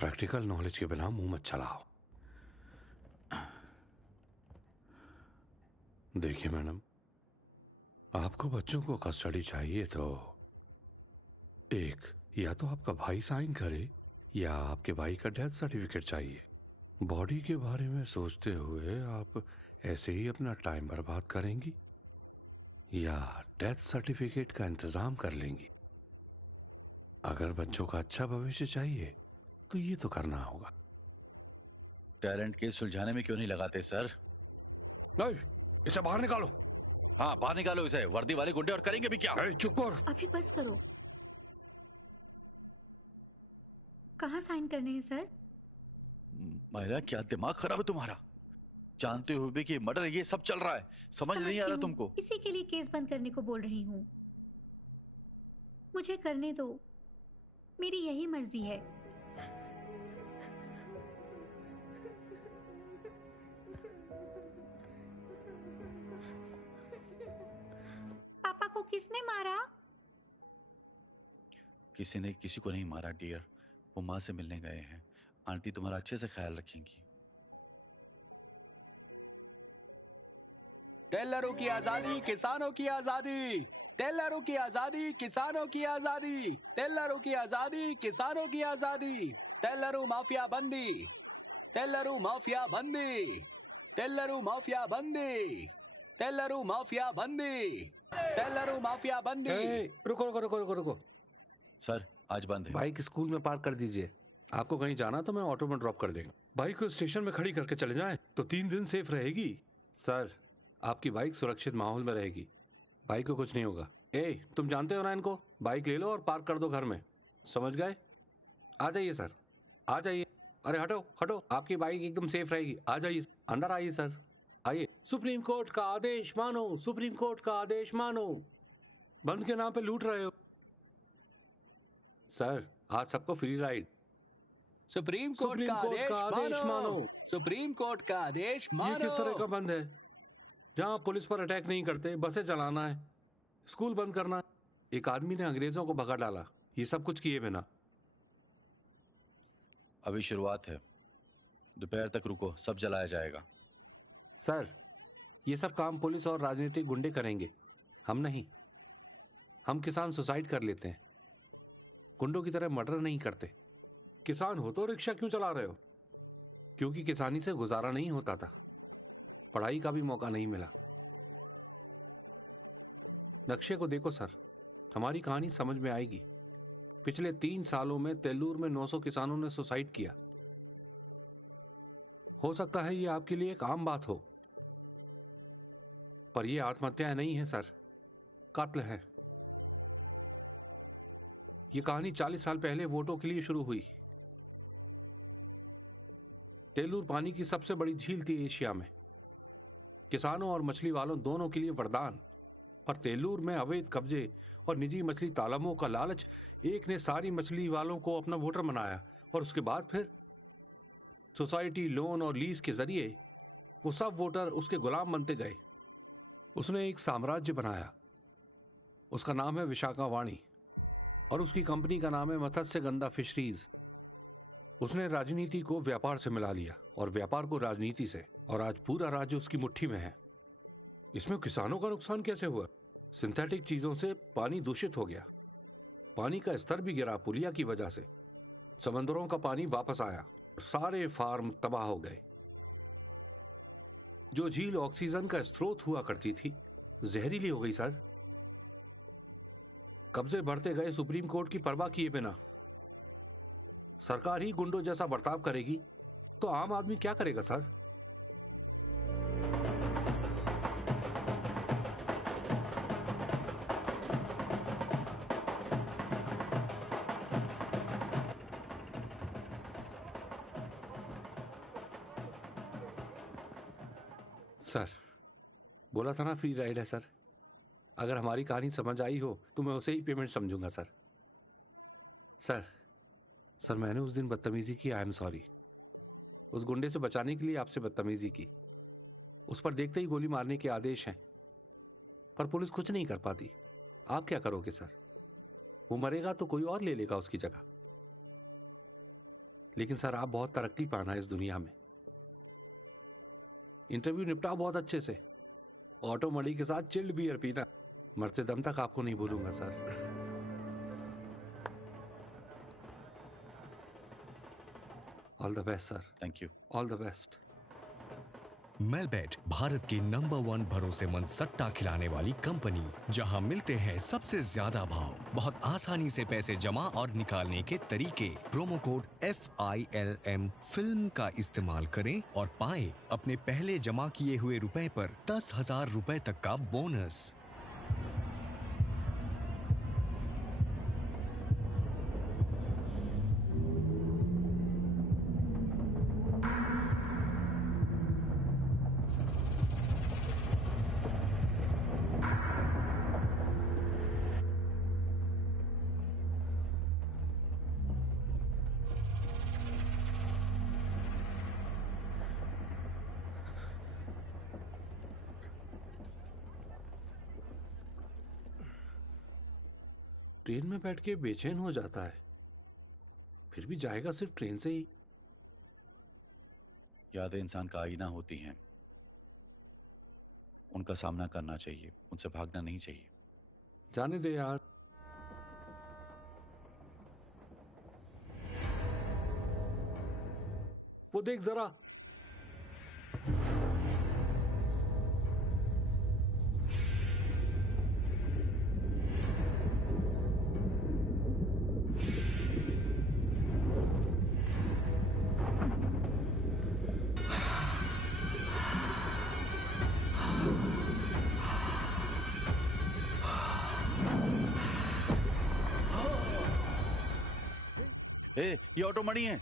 प्रैक्टिकल नॉलेज के बिना मुंह मत चलाओ। देखिए मैडम, आपको बच्चों को कस्टडी चाहिए तो एक, या तो आपका भाई साइन करे या आपके भाई का डेथ सर्टिफिकेट चाहिए? बॉडी के बारे में सोचते हुए आप ऐसे ही अपना टाइम बर्बाद करेंगी या डेथ सर्टिफिकेट का इंतजाम कर लेंगी? अगर बच्चों का अच्छा भविष्य चाहिए तो ये तो करना होगा। टैलेंट केस सुलझाने में क्यों नहीं लगाते सर? नहीं, इसे बाहर निकालो। हाँ, बाहर निकालो इसे। वर्दी वाले गुंडे और करेंगे भी क्या? चुप कर। अभी बस करो। कहाँ साइन करने हैं सर? महिला, क्या दिमाग खराब है तुम्हारा? जानते हुए भी कि मर्डर ये सब चल रहा है, समझ नहीं आ समझती रहा हूँ, तुमको? इसी के लिए केस बंद करने को बोल रही हूँ। मुझे करने दो, मेरी यही मर्जी है। पापा को किसने मारा? किसी ने किसी को नहीं मारा डियर। वो माँ से मिलने गए हैं। आंटी तुम्हारा अच्छे से ख्याल रखेंगी। टेलरों की आजादी, किसानों की आजादी। टेलरों की आजादी, किसानों की आजादी। टेलरों की आजादी, किसानों की आजादी। टेलरों माफिया बंदी। टेलरों माफिया बंदी। टेलरों माफिया बंदी। टेलरों माफिया बंदी। टेलरों माफिया बंदी। रुको रुको रुको रुको रुको। सर, आज बंद है। बाइक स्कूल में पार्क कर दीजिए। आपको कहीं जाना तो मैं ऑटो में ड्रॉप कर देंगे। बाइक को स्टेशन में खड़ी करके चले जाएं तो 3 दिन सेफ रहेगी। सर, आपकी बाइक सुरक्षित माहौल में रहेगी। बाइक को कुछ नहीं होगा। तुम जानते हो ना इनको। बाइक ले लो और पार्क कर दो घर में। समझ गए? आ जाइए सर, आ जाइए। अरे हटो हटो, आपकी बाइक एकदम सेफ रहेगी। आ जाइए, अंदर आइए सर, आइए। सुप्रीम कोर्ट का आदेश मानो, सुप्रीम कोर्ट का आदेश मानो। बंद के नाम पे लूट रहे हो। सर, आज सबको फ्री राइड। सुप्रीम कोर्ट का आदेश मानो। सुप्रीम कोर्ट का आदेश ये मानो। किस तरह का बंद है? जहां पुलिस पर अटैक नहीं करते, बसें चलाना है, स्कूल बंद करना है। एक आदमी ने अंग्रेजों को भगा डाला, ये सब कुछ किए बिना। अभी शुरुआत है। दोपहर तक रुको, सब जलाया जाएगा। सर, ये सब काम पुलिस और राजनीतिक गुंडे करेंगे, हम नहीं। हम किसान सुसाइड कर लेते हैं, गुंडों की तरह मर्डर नहीं करते। किसान हो तो रिक्शा क्यों चला रहे हो? क्योंकि किसानी से गुजारा नहीं होता था, पढ़ाई का भी मौका नहीं मिला। नक्शे को देखो सर, हमारी कहानी समझ में आएगी। पिछले 3 सालों में तेलूर में 900 किसानों ने सुसाइड किया। हो सकता है ये आपके लिए एक आम बात हो, पर ये आत्महत्याएं नहीं है सर, कत्ल है। ये कहानी 40 साल पहले वोटों के लिए शुरू हुई। तेलूर पानी की सबसे बड़ी झील थी एशिया में, किसानों और मछली वालों दोनों के लिए वरदान। पर तेलूर में अवैध कब्जे और निजी मछली तालाबों का लालच एक ने सारी मछली वालों को अपना वोटर बनाया, और उसके बाद फिर सोसाइटी, लोन और लीज के जरिए वो सब वोटर उसके गुलाम बनते गए। उसने एक साम्राज्य बनाया, उसका नाम है विशाखावाणी, और उसकी कंपनी का नाम है मत्स्य गंधा फिशरीज। उसने राजनीति को व्यापार से मिला लिया और व्यापार को राजनीति से, और आज पूरा राज्य उसकी मुट्ठी में है। इसमें किसानों का नुकसान कैसे हुआ? सिंथेटिक चीजों से पानी दूषित हो गया, पानी का स्तर भी गिरा पुलिया की वजह से। समंदरों का पानी वापस आया, सारे फार्म तबाह हो गए। जो झील ऑक्सीजन का स्रोत हुआ करती थी, जहरीली हो गई सर। कब्जे बढ़ते गए सुप्रीम कोर्ट की परवाह किए बिना। सरकार ही गुंडों जैसा बर्ताव करेगी तो आम आदमी क्या करेगा सर? सर, बोला था ना फ्री राइड है सर। अगर हमारी कहानी समझ आई हो तो मैं उसे ही पेमेंट समझूंगा सर। सर मैंने उस दिन बदतमीजी की, आई एम सॉरी। उस गुंडे से बचाने के लिए आपसे बदतमीजी की। उस पर देखते ही गोली मारने के आदेश हैं, पर पुलिस कुछ नहीं कर पाती। आप क्या करोगे सर? वो मरेगा तो कोई और ले लेगा उसकी जगह। लेकिन सर, आप बहुत तरक्की पाना है इस दुनिया में। इंटरव्यू निपटाओ बहुत अच्छे से, ऑटो मड़ी के साथ चिल्ड बियर पीना। मरते दम तक आपको नहीं भूलूंगा sir. All the best sir, thank you. All the best. Melbet Bharat की नंबर 1 भरोसेमंद सट्टा खिलाने वाली कंपनी, जहां मिलते हैं सबसे ज्यादा भाव, बहुत आसानी से पैसे जमा और निकालने के तरीके। प्रोमो कोड FILM फिल्म का इस्तेमाल करें और पाएं अपने पहले जमा किए हुए रुपए पर 10,000 रुपए तक का बोनस। ट्रेन में बैठ के बेचैन हो जाता है, फिर भी जाएगा सिर्फ ट्रेन से ही। यादें इंसान का आईना होती हैं, उनका सामना करना चाहिए, उनसे भागना नहीं चाहिए। जाने दे यार। वो देख जरा। ये ऑटो मणि है।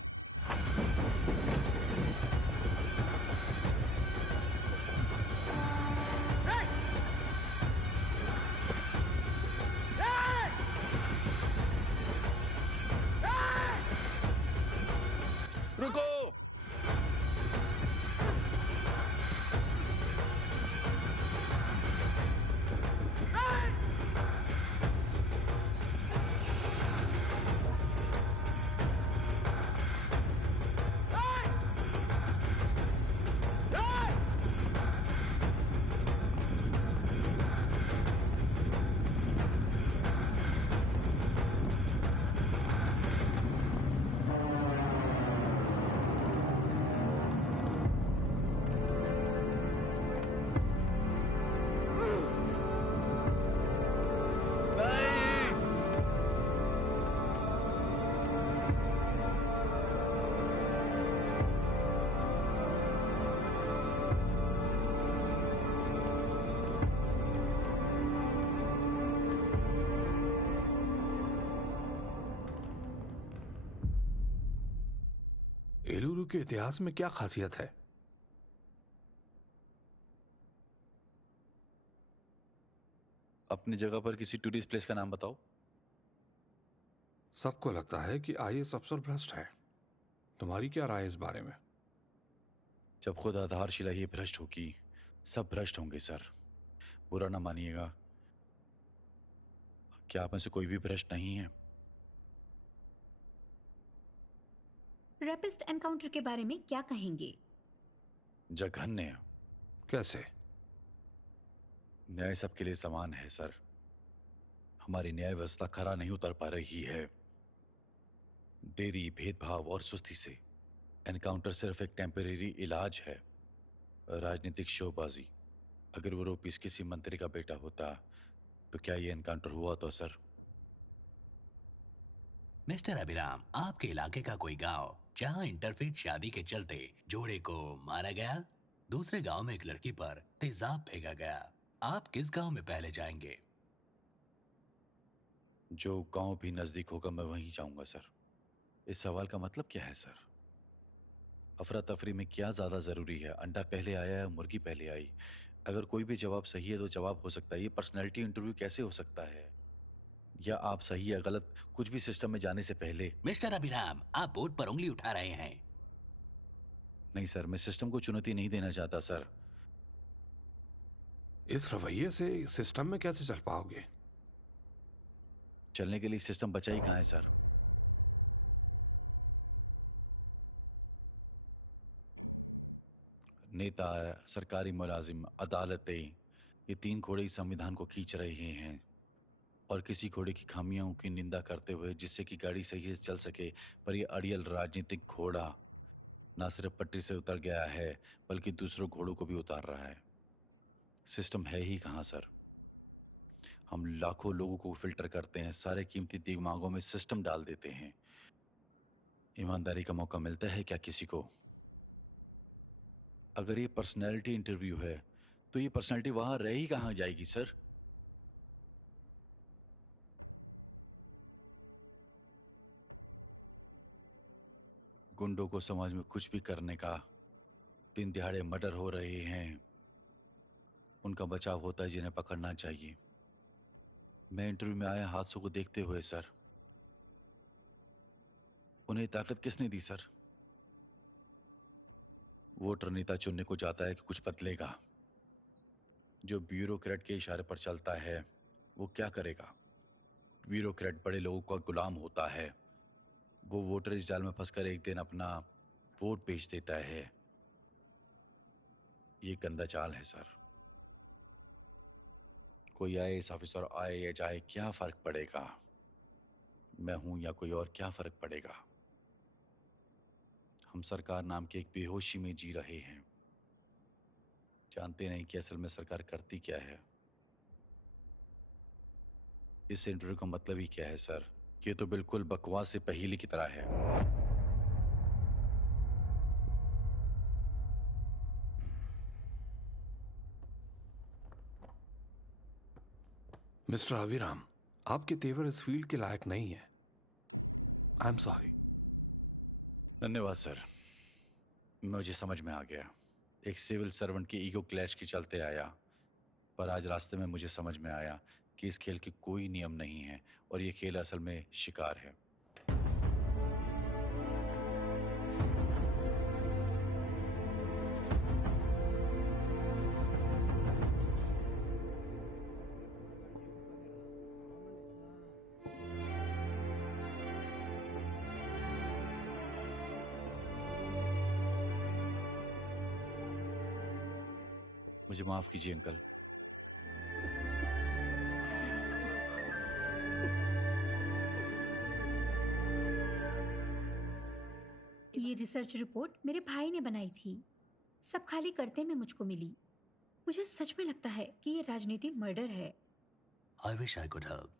रुको। एलुरु के इतिहास में क्या खासियत है? अपनी जगह पर किसी टूरिस्ट प्लेस का नाम बताओ। सबको लगता है कि IAS अफसर भ्रष्ट है। तुम्हारी क्या राय है इस बारे में? जब खुद आधारशिला ही भ्रष्ट होगी, सब भ्रष्ट होंगे सर। बुरा ना मानिएगा, क्या आप में से कोई भी भ्रष्ट नहीं है? रेपिस्ट एनकाउंटर के बारे में क्या कहेंगे? जघन्य। कैसे? न्याय सबके लिए समान है सर। हमारी न्याय व्यवस्था खरा नहीं उतर पा रही है। देरी, भेदभाव और सुस्ती से। एनकाउंटर सिर्फ एक टेम्परेरी इलाज है, राजनीतिक शोबाजी। अगर वो रोपीस किसी मंत्री का बेटा होता तो क्या ये एनकाउंटर हुआ तो सर? मिस्टर अभिराम, आपके इलाके का कोई गांव जहां इंटरफेथ शादी के चलते जोड़े को मारा गया, दूसरे गांव में एक लड़की पर तेजाब फेंका गया, आप किस गांव में पहले जाएंगे? जो गांव भी नजदीक होगा मैं वहीं जाऊंगा सर। इस सवाल का मतलब क्या है सर? अफरा तफरी में क्या ज्यादा जरूरी है? अंडा पहले आया या मुर्गी पहले आई? अगर कोई भी जवाब सही है तो जवाब हो सकता है। ये पर्सनैलिटी इंटरव्यू कैसे हो सकता है? या आप सही या गलत कुछ भी सिस्टम में जाने से पहले? मिस्टर अभिराम, आप बोर्ड पर उंगली उठा रहे हैं। नहीं सर, मैं सिस्टम को चुनौती नहीं देना चाहता सर। इस रवैये से सिस्टम में कैसे चल पाओगे? चलने के लिए सिस्टम बचा ही कहाँ है सर? नेता, सरकारी मुलाजिम, अदालतें, ये तीन घोड़े इस संविधान को खींच रहे हैं और किसी घोड़े की खामियों की निंदा करते हुए जिससे कि गाड़ी सही से चल सके, पर ये अड़ियल राजनीतिक घोड़ा ना सिर्फ पटरी से उतर गया है बल्कि दूसरों घोड़ों को भी उतार रहा है। सिस्टम है ही कहाँ सर? हम लाखों लोगों को फिल्टर करते हैं, सारे कीमती दिमागों में सिस्टम डाल देते हैं। ईमानदारी का मौका मिलता है क्या किसी को? अगर ये पर्सनैलिटी इंटरव्यू है तो ये पर्सनैलिटी वहां रह ही कहाँ जाएगी सर? गुंडों को समाज में कुछ भी करने का, दिन दिहाड़े मर्डर हो रहे हैं, उनका बचाव होता है जिन्हें पकड़ना चाहिए। मैं इंटरव्यू में आया हादसों को देखते हुए सर, उन्हें ताकत किसने दी सर? वोटर नेता चुनने को जाता है कि कुछ बदलेगा। जो ब्यूरोक्रेट के इशारे पर चलता है वो क्या करेगा? ब्यूरोक्रेट बड़े लोगों का गुलाम होता है। वो वोटर इस जाल में फंसकर एक दिन अपना वोट बेच देता है। ये गंदा चाल है सर। कोई आईएएस ऑफिसर आए या जाए क्या फर्क पड़ेगा? मैं हूं या कोई और, क्या फर्क पड़ेगा? हम सरकार नाम के एक बेहोशी में जी रहे हैं, जानते नहीं कि असल में सरकार करती क्या है। इस इंटरव्यू का मतलब ही क्या है सर? ये तो बिल्कुल बकवास से पहेली की तरह है। मिस्टर अविराम, आपके तेवर इस फील्ड के लायक नहीं है। आई एम सॉरी। धन्यवाद सर, मुझे समझ में आ गया। एक सिविल सर्वेंट की ईगो क्लैश के चलते आया, पर आज रास्ते में मुझे समझ में आया कि इस खेल के कोई नियम नहीं है और ये खेल असल में शिकार है। मुझे माफ कीजिए अंकल। ये रिसर्च रिपोर्ट मेरे भाई ने बनाई थी। सब खाली करते में मुझको मिली। मुझे सच में लगता है कि ये राजनीतिक मर्डर है। I wish I could help,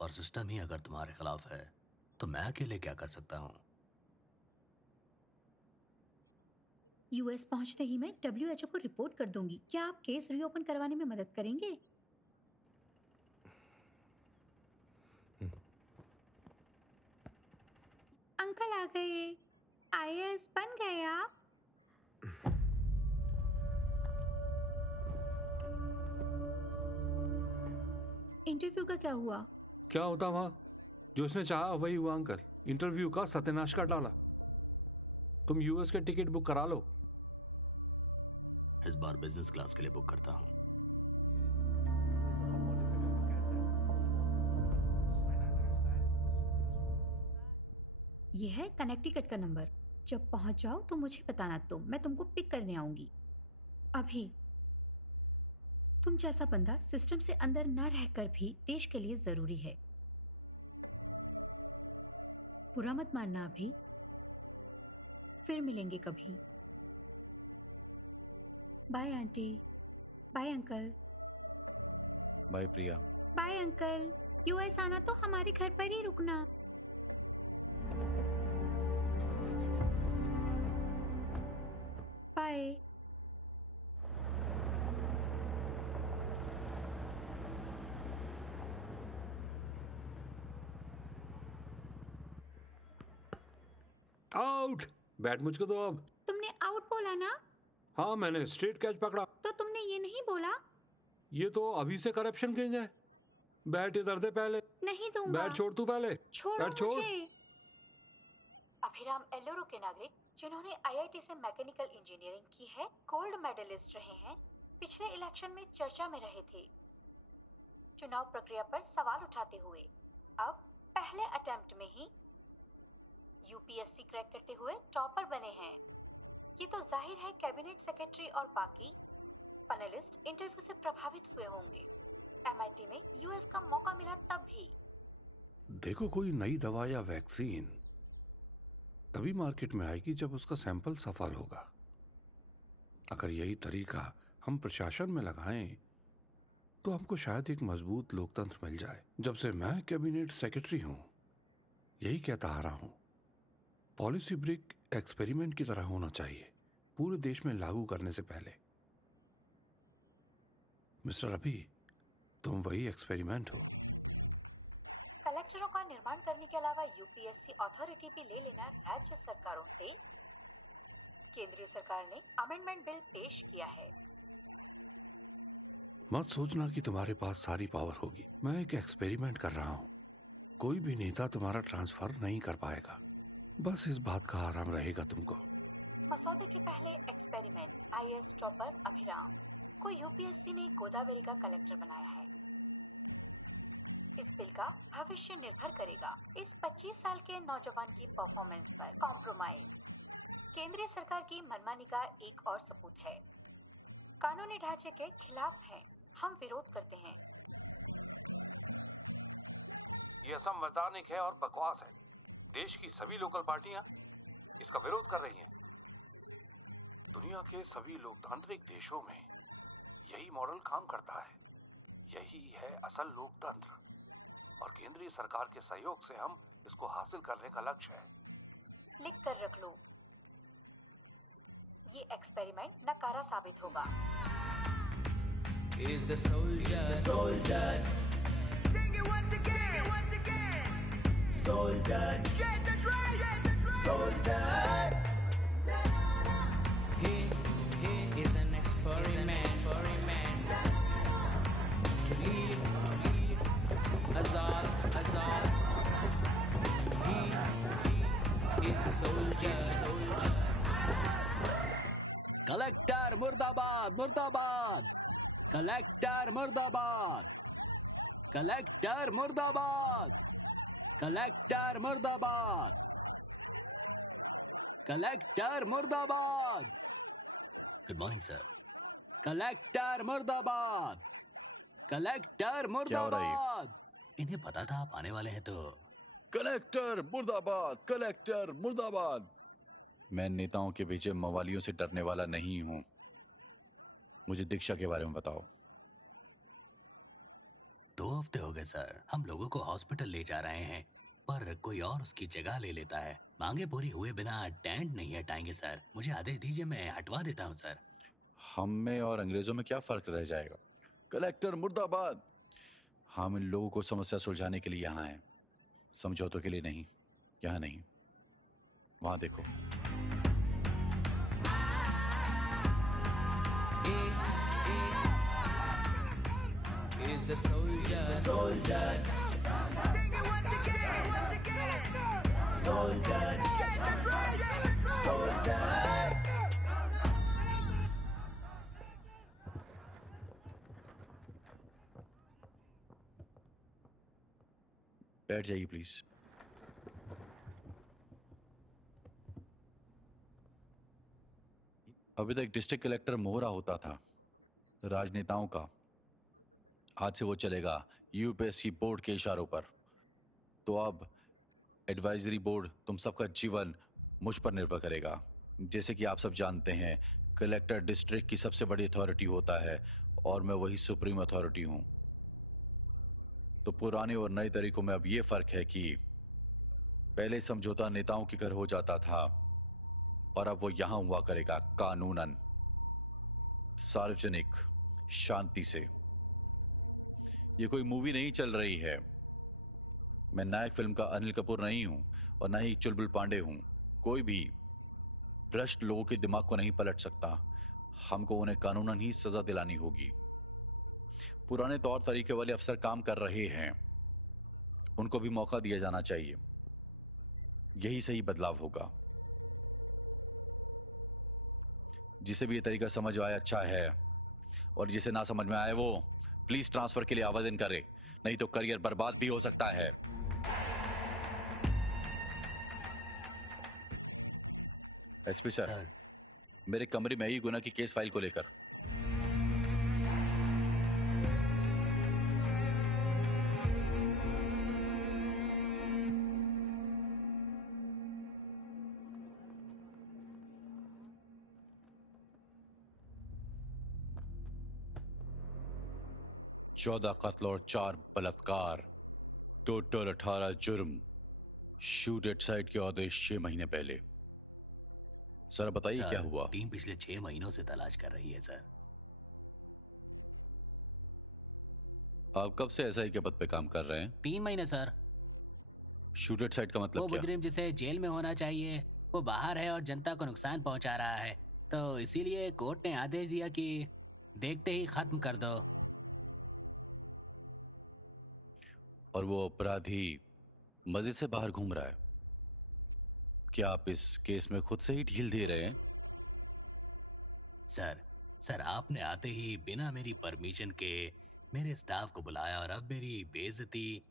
पर सिस्टम ही अगर तुम्हारे खिलाफ है तो मैं अकेले क्या कर सकता हूँ? यूएस पहुंचते ही मैं डब्ल्यूएचओ को रिपोर्ट कर दूंगी। क्या आप केस रीओपन करवाने में मदद करेंगे? अंकल आ गए। आईएएस बन गए आप। इंटरव्यू का क्या हुआ? क्या होता वहां? जो उसने चाहा वही हुआ अंकल। इंटरव्यू का सत्यानाश कर डाला। तुम यूएस के टिकट बुक करा लो। इस बार बिजनेस क्लास के लिए बुक करता हूँ। ये है कनेक्टिकट का नंबर। जब पहुंच जाओ तो मुझे बताना, तो मैं तुमको पिक करने आऊंगी। अभी तुम जैसा बंदा सिस्टम से अंदर ना रहकर भी देश के लिए जरूरी है। बुरा मत मानना अभी। फिर मिलेंगे कभी। Bye aunty. Bye uncle. Bye Priya. Bye uncle. US आना तो हमारे घर पर ही रुकना। बाय। आउट। बैट मुझको दो अब। तुमने आउट बोला ना? हाँ, मैंने स्ट्रेट कैच पकड़ा। तो तुमने ये नहीं बोला? ये तो अभी से करप्शन किंग है। बैट इधर दे पहले। नहीं दूंगा। बैट छोड़ तू पहले। छोड़ो बैट छोड़। मुझे। अभिराम एल्लोरो के नागरिक, जिन्होंने आईआईटी से मैकेनिकल इंजीनियरिंग की है, गोल्ड मेडलिस्ट रहे हैं, पिछले इलेक्शन में चर्चा में रहे थे चुनाव प्रक्रिया पर सवाल उठाते हुए। अब पहले अटेम्प्ट में ही यूपीएससी क्रैक करते हुए टॉपर बने हैं। ये तो जाहिर है कैबिनेट सेक्रेटरी और बाकी पैनलिस्ट इंटरव्यू से प्रभावित हुए होंगे। एमआईटी में यूएस का मौका मिला तब भी। देखो, कोई नई दवा या वैक्सीन तभी मार्केट में आएगी जब उसका सैंपल सफल होगा। अगर यही तरीका हम प्रशासन में लगाएं तो हमको शायद एक मजबूत लोकतंत्र मिल जाए। जब से मैं कैबिनेट सेक्रेटरी हूं, यही कहता आ रहा हूं, पॉलिसी ब्रिक एक्सपेरिमेंट की तरह होना चाहिए पूरे देश में लागू करने से पहले। मिस्टर अभी, तुम वही एक्सपेरिमेंट हो। कलेक्टरों का निर्माण करने के अलावा यूपीएससी अथॉरिटी भी ले लेना राज्य सरकारों से। केंद्रीय सरकार ने अमेंडमेंट बिल पेश किया है। मत सोचना कि तुम्हारे पास सारी पावर होगी। मैं एक एक्सपेरिमेंट कर रहा हूं। कोई भी नेता तुम्हारा ट्रांसफर नहीं कर पाएगा। बस इस बात का आराम रहेगा तुमको। मसौदे के पहले एक्सपेरिमेंट आईएएस टॉपर अभिराम को यूपीएससी ने गोदावरी का कलेक्टर बनाया है। इस बिल का भविष्य निर्भर करेगा इस 25 साल के नौजवान की परफॉर्मेंस पर। कॉम्प्रोमाइज केंद्रीय सरकार की मनमानी का एक और सबूत है। कानूनी ढांचे के खिलाफ है, हम विरोध करते हैं। यह असंवैधानिक है और बकवास है। देश की सभी लोकल पार्टियां इसका विरोध कर रही हैं। दुनिया के सभी लोकतांत्रिक देशों में यही मॉडल काम करता है। यही है असल लोकतंत्र और केंद्रीय सरकार के सहयोग से हम इसको हासिल करने का लक्ष्य है। लिख कर रख लो, ये एक्सपेरिमेंट नकारा साबित होगा। Is the soldier. Sing it once again. Soldier. Get the drum. Soldier. He is an experiment. To lead. Azad. He is the soldier. Collector मुर्दाबाद, मुर्दाबाद। कलेक्टर मुर्दाबाद, कलेक्टर मुर्दाबाद, कलेक्टर मुर्दाबाद, कलेक्टर मुर्दाबाद। Good morning sir. कलेक्टर मुर्दाबाद, collector क्या हो रहा है ये? मुर्दाबाद। इन्हें पता था आप आने वाले हैं तो। कलेक्टर मुर्दाबाद, कलेक्टर मुर्दाबाद। मैं नेताओं के पीछे मवालियों से डरने वाला नहीं हूं। मुझे दीक्षा के बारे में बताओ। 2 हफ्ते हो गए सर, हम लोगों को हॉस्पिटल ले जा रहे हैं, पर कोई और उसकी जगह ले लेता है। मांगे पूरी हुए बिना टेंट नहीं हटाएंगे सर। मुझे आदेश दीजिए, मैं हटवा देता हूँ सर। हम में और अंग्रेजों में क्या फर्क रह जाएगा? कलेक्टर मुर्दाबाद। हम इन लोगों को समस्या सुलझाने के लिए यहाँ हैं, समझौतों के लिए नहीं। यहाँ नहीं, वहां देखो। Is the soldier. Sing it once again. Soldier. बैठ जाइए प्लीज। अभी तक डिस्ट्रिक्ट कलेक्टर मोहरा होता था राजनेताओं का। आज से वो चलेगा यूपीएससी बोर्ड के इशारों पर। तो अब एडवाइजरी बोर्ड तुम सबका जीवन मुझ पर निर्भर करेगा। जैसे कि आप सब जानते हैं, कलेक्टर डिस्ट्रिक्ट की सबसे बड़ी अथॉरिटी होता है और मैं वही सुप्रीम अथॉरिटी हूं। तो पुराने और नए तरीकों में अब ये फर्क है कि पहले समझौता नेताओं के घर हो जाता था और अब वो यहां हुआ करेगा कानूनन, सार्वजनिक, शांति से। ये कोई मूवी नहीं चल रही है। मैं नायक फिल्म का अनिल कपूर नहीं हूं और ना ही चुलबुल पांडे हूं। कोई भी भ्रष्ट लोगों के दिमाग को नहीं पलट सकता। हमको उन्हें कानूनन ही सजा दिलानी होगी। पुराने तौर तरीके वाले अफसर काम कर रहे हैं, उनको भी मौका दिया जाना चाहिए। यही सही बदलाव होगा। जिसे भी ये तरीका समझ आया अच्छा है, और जिसे ना समझ में आए वो प्लीज ट्रांसफर के लिए आवेदन करे, नहीं तो करियर बर्बाद भी हो सकता है। एसपी सर, मेरे कमरे में ही गुना की केस फाइल को लेकर। 14 कत्ल और 4 बलात्कार, टोटल 18 जुर्म। शूट एट साइट के आदेश 6 महीने पहले। सर बताइए क्या सर, हुआ? टीम पिछले 6 महीनों से तलाश कर रही है सर। आप कब से एसआई के पद पे काम कर रहे हैं? 3 महीने सर। शूट एट साइट का मतलब वो क्या? मुजरिम जिसे जेल में होना चाहिए वो बाहर है और जनता को नुकसान पहुंचा रहा है, तो इसीलिए कोर्ट ने आदेश दिया कि देखते ही खत्म कर दो। और वो अपराधी मस्जिद से बाहर घूम रहा है। क्या आप इस केस में खुद से ही ढील दे रहे हैं? सर आपने आते ही बिना मेरी परमिशन के मेरे स्टाफ को बुलाया और अब मेरी बेइज्जती।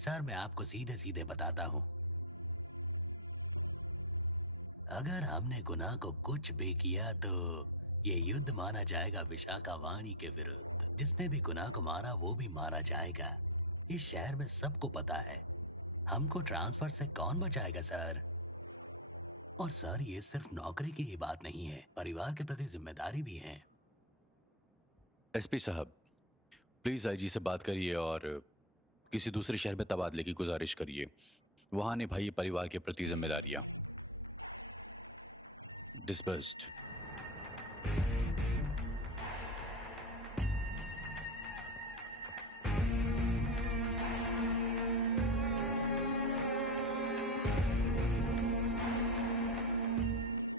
सर मैं आपको सीधे सीधे बताता हूं, अगर हमने गुनाह को कुछ भी किया तो ये युद्ध माना जाएगा विशाखा वाणी के विरुद्ध। जिसने भी गुनाह को मारा वो भी मारा जाएगा। इस शहर में सबको पता है। हमको ट्रांसफर से कौन बचाएगा सर? और सर ये सिर्फ नौकरी की ही बात नहीं है, परिवार के प्रति जिम्मेदारी भी है। एसपी साहब, प्लीज आईजी से बात करिए और किसी दूसरे शहर में तबादले की गुजारिश करिए। वहां निभाइए परिवार के प्रति जिम्मेदारियां। डिस्बर्स्ड।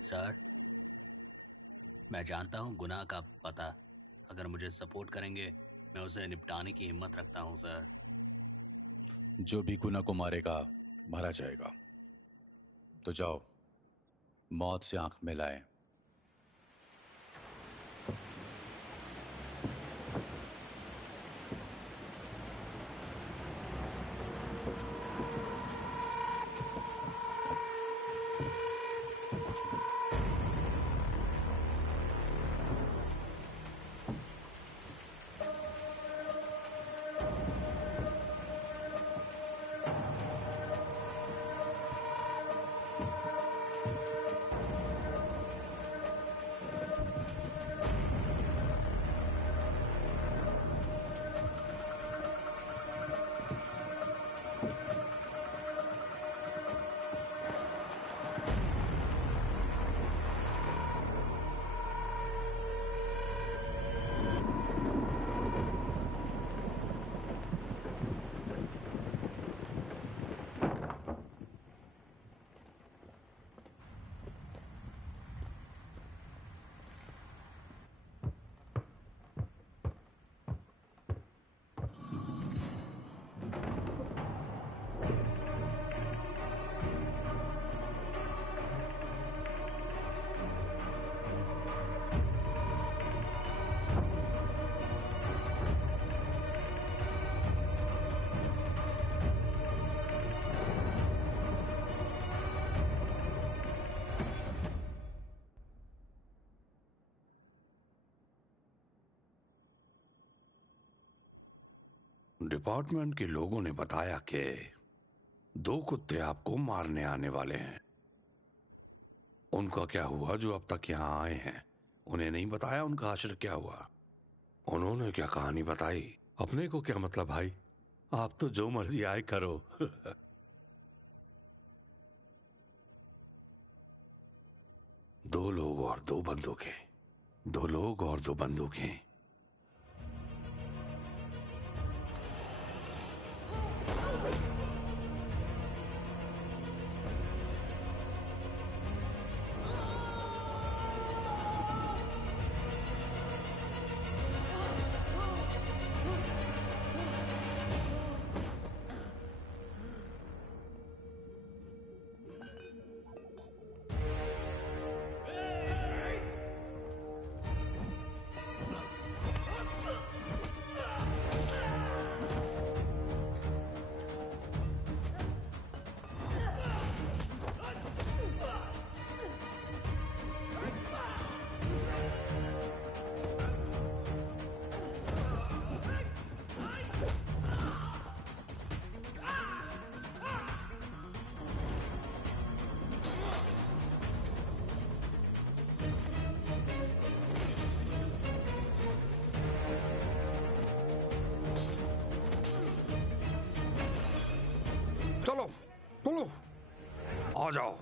सर मैं जानता हूँ गुनाह का पता। अगर मुझे सपोर्ट करेंगे मैं उसे निपटाने की हिम्मत रखता हूँ सर। जो भी गुनाह को मारेगा मारा जाएगा। तो जाओ, मौत से आंख मिलाएं। डिपार्टमेंट के लोगों ने बताया कि 2 कुत्ते आपको मारने आने वाले हैं। उनका क्या हुआ जो अब तक यहाँ आए हैं? उन्हें नहीं बताया उनका आश्रय क्या हुआ? उन्होंने क्या कहानी बताई? अपने को क्या मतलब भाई, आप तो जो मर्जी आए करो। 2 लोग और 2 बंदूकें। 2 लोग और 2 बंदूकें। आ जाओ।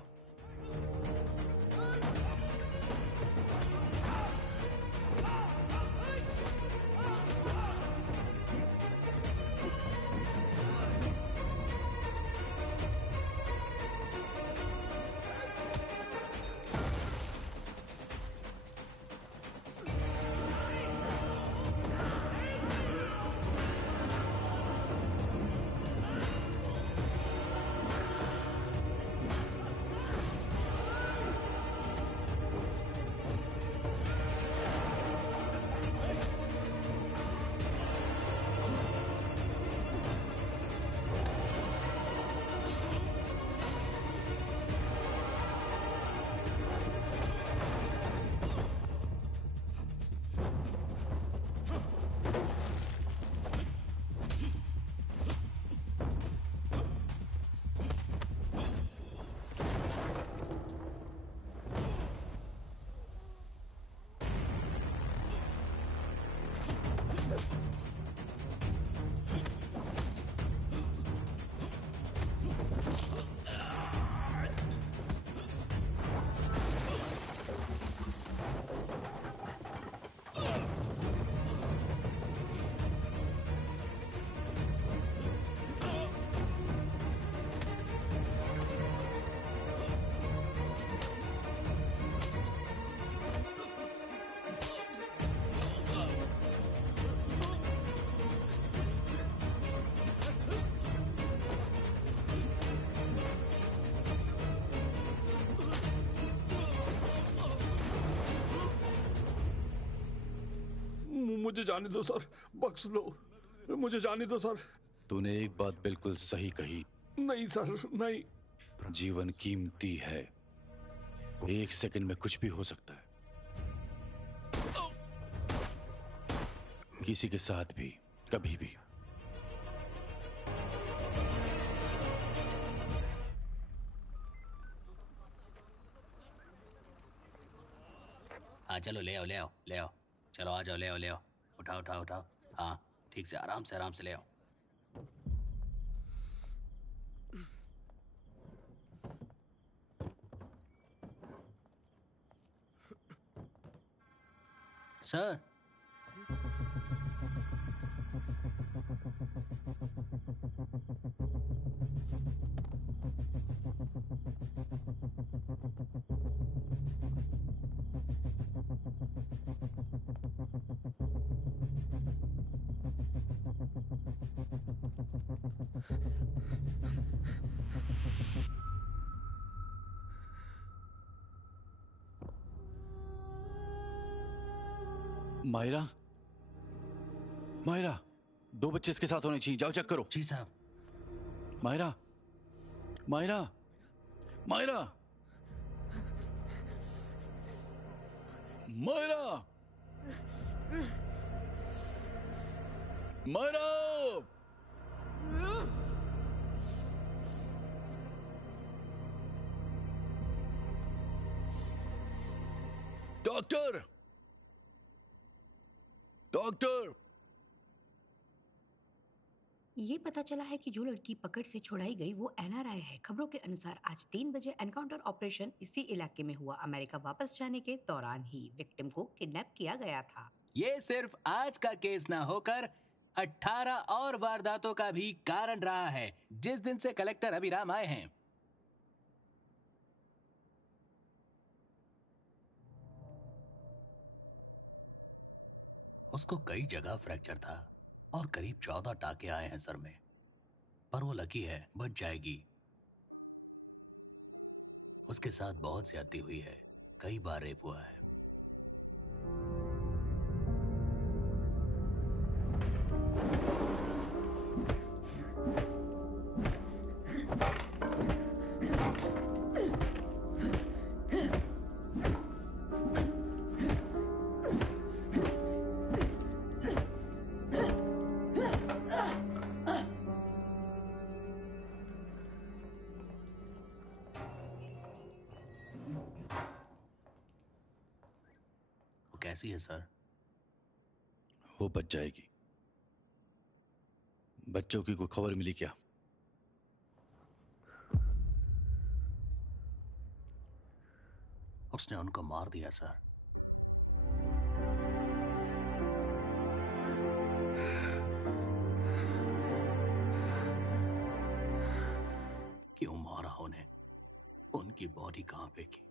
मुझे जाने दो सर, बख्श लो, मुझे जाने दो सर। तूने एक बात बिल्कुल सही कही। नहीं सर, नहीं। जीवन कीमती है, एक सेकंड में कुछ भी हो सकता है, किसी के साथ भी, कभी भी। हाँ चलो, ले आओ ले आओ ले आओ, चलो आ जाओ, ले आओ ले आओ, उठाओ उठाओ उठाओ। हाँ ठीक से, आराम से ले आओ। सर, मायरा, मायरा, दो बच्चे इसके साथ होने चाहिए, जाओ चेक करो। जी साहब। Myra, Myra, Myra, Myra, Myra, doctor, doctor. ये पता चला है कि जो लड़की पकड़ से छुड़ाई गई वो एनआरआई है। खबरों के अनुसार आज 3 बजे एनकाउंटर ऑपरेशन इसी इलाके में हुआ। अमेरिका वापस जाने के दौरान ही विक्टिम को किडनैप किया गया था। ये सिर्फ आज का केस ना होकर 18 और वारदातों का भी कारण रहा है, जिस दिन से कलेक्टर अभिराम आए हैं। उसको कई जगह फ्रैक्चर था और करीब 14 टाके आए हैं सर में, पर वो लकी है, बच जाएगी। उसके साथ बहुत ज्यादती हुई है, कई बार रेप हुआ है। कैसी है सर? वो बच जाएगी। बच्चों की कोई खबर मिली क्या? उसने उनको मार दिया सर। क्यों मारा उन्हें? उनकी बॉडी कहाँ फेंकी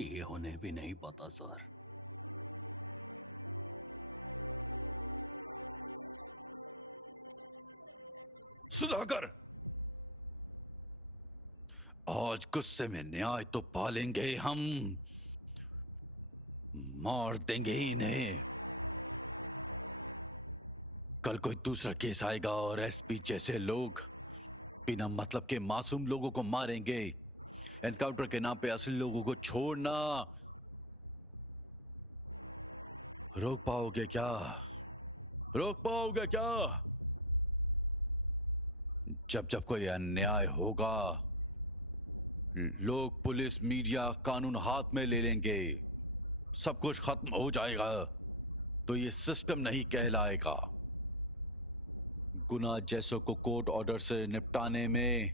ये उन्हें भी नहीं पता सर। सुधाकर, आज गुस्से में न्याय तो पालेंगे हम, मार देंगे इन्हें। कल कोई दूसरा केस आएगा और एसपी जैसे लोग बिना मतलब के मासूम लोगों को मारेंगे। एनकाउंटर के नाम पे असली लोगों को छोड़ना रोक पाओगे क्या? रोक पाओगे क्या? जब जब कोई अन्याय होगा, लोग, पुलिस, मीडिया कानून हाथ में ले लेंगे, सब कुछ खत्म हो जाएगा, तो ये सिस्टम नहीं कहलाएगा। गुनाह जैसों को कोर्ट ऑर्डर से निपटाने में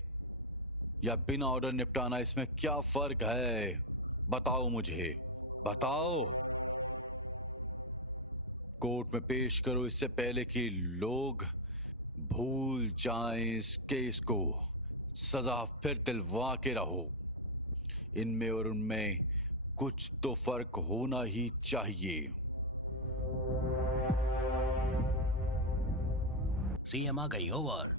या बिना ऑर्डर निपटाना, इसमें क्या फर्क है? बताओ मुझे, बताओ। कोर्ट में पेश करो इससे पहले कि लोग भूल जाएं इस केस को। सजा फिर दिलवा के रहो। इनमें और उनमें कुछ तो फर्क होना ही चाहिए। सीएम आ गई। Over.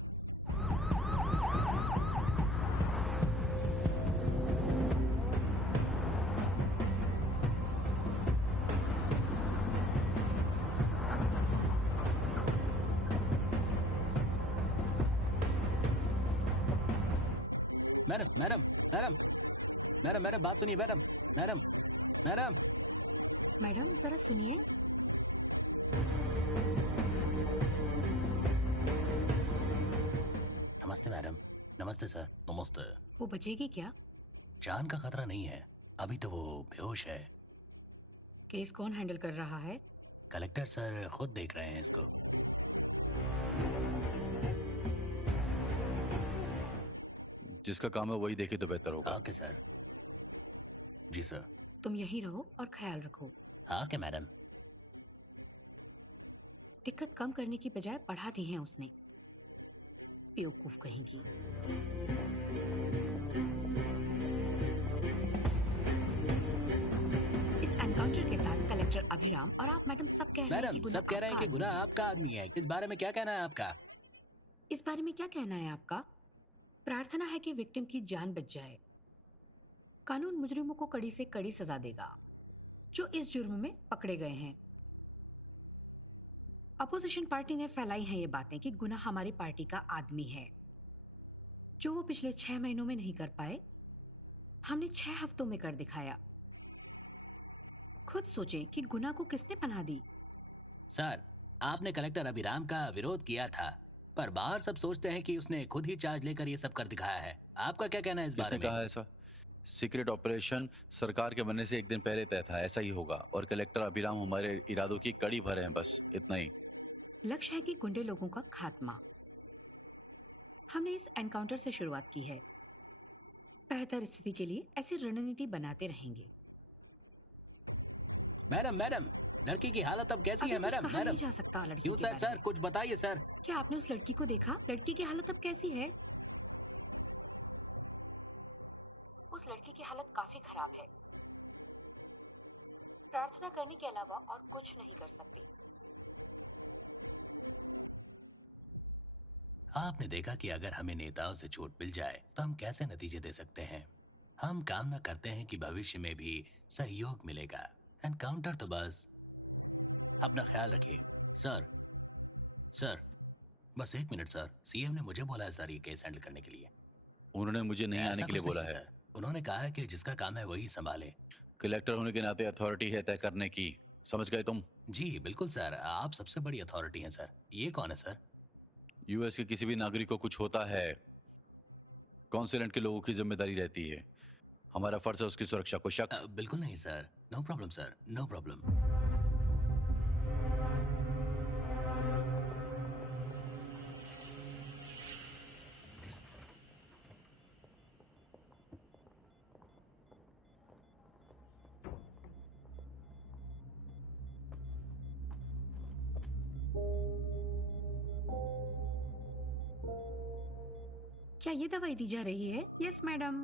Madam madam madam madam madam बात सुनिए मैडम। मैडम मैडम मैडम जरा सुनिए। नमस्ते मैडम। नमस्ते सर। नमस्ते। वो बचेगी क्या? जान का खतरा नहीं है, अभी तो वो बेहोश है। केस कौन हैंडल कर रहा है? कलेक्टर सर खुद देख रहे हैं इसको। जिसका काम है वही देखे तो बेहतर होगा। Okay sir. जी सर। तुम यहीं रहो और ख्याल रखो। हाँ क्या मैडम? दिक्कत कम करने की बजाय बढ़ा दी है उसने। बेवकूफ कहेंगी। इस एनकाउंटर के साथ कलेक्टर अभिराम और आप मैडम सब कह रहे हैं कि मैडम गुना सब कह रहे हैं आपका कि गुना आदमी है। आपका आदमी है। इस बारे में क्या कहना है आपका? इस बारे में क्या कहना है आपका? प्रार्थना है कि विक्टिम की जान बच जाए। कानून मुजरिमों को कड़ी से कड़ी सजा देगा जो इस जुर्म में पकड़े गए हैं। अपोजिशन पार्टी ने फैलाई हैं ये बातें कि गुना हमारी पार्टी का आदमी है, जो वो पिछले 6 महीनों में नहीं कर पाए, हमने 6 हफ्तों में कर दिखाया। खुद सोचें कि गुना को किसने पनाह दी। सर आपने कलेक्टर अभिराम का विरोध किया था, पर बाहर सब सोचते हैं कि उसने खुद ही चार्ज लेकर ये सब कर दिखाया है। आपका क्या कहना है इस बारे किसने में? कहा ऐसा? सीक्रेट ऑपरेशन सरकार के बनने से एक दिन पहले तय था, ऐसा ही होगा। और कलेक्टर अभिराम हमारे इरादों की कड़ी भर हैं, बस इतना ही। लक्ष्य है कि गुंडे लोगों का खात्मा। हमने इस एनकाउंटर से शुरुआत की है। बेहतर स्थिति के लिए ऐसी रणनीति बनाते रहेंगे। मैडम मैडम लड़की की हालत अब कैसी अभी है कुछ मैडम? कहा मैडम नहीं जा सकता लड़की क्यों के सर? बारे सर में। कुछ बताइए सर। क्या आपने उस लड़की को देखा? लड़की की हालत अब कैसी है? उस लड़की की हालत काफी खराब है। प्रार्थना करने के अलावा और कुछ नहीं कर सकती। आपने देखा कि अगर हमें नेताओं से छूट मिल जाए तो हम कैसे नतीजे दे सकते हैं। हम कामना करते हैं कि भविष्य में भी सहयोग मिलेगा। एनकाउंटर तो बस। अपना ख्याल रखिए सर। सर बस 1 मिनट सर। सीएम ने मुझे बोला है सर ये केस हैंडल करने के लिए। उन्होंने मुझे नहीं आने ऐसा के लिए कुछ बोला नहीं है। सर। उन्होंने कहा है कि जिसका काम है वही संभाले। कलेक्टर होने के नाते अथॉरिटी है तय करने की, समझ गए तुम? जी बिल्कुल सर, आप सबसे बड़ी अथॉरिटी हैं सर। ये कौन है सर? यूएस के किसी भी नागरिक को कुछ होता है, कॉन्सुलेट के लोगों की जिम्मेदारी रहती है। हमारा फर्ज है उसकी सुरक्षा। को शक? बिल्कुल नहीं sir. No problem sir, no problem. क्या ये दवाई दी जा रही है? Yes madam.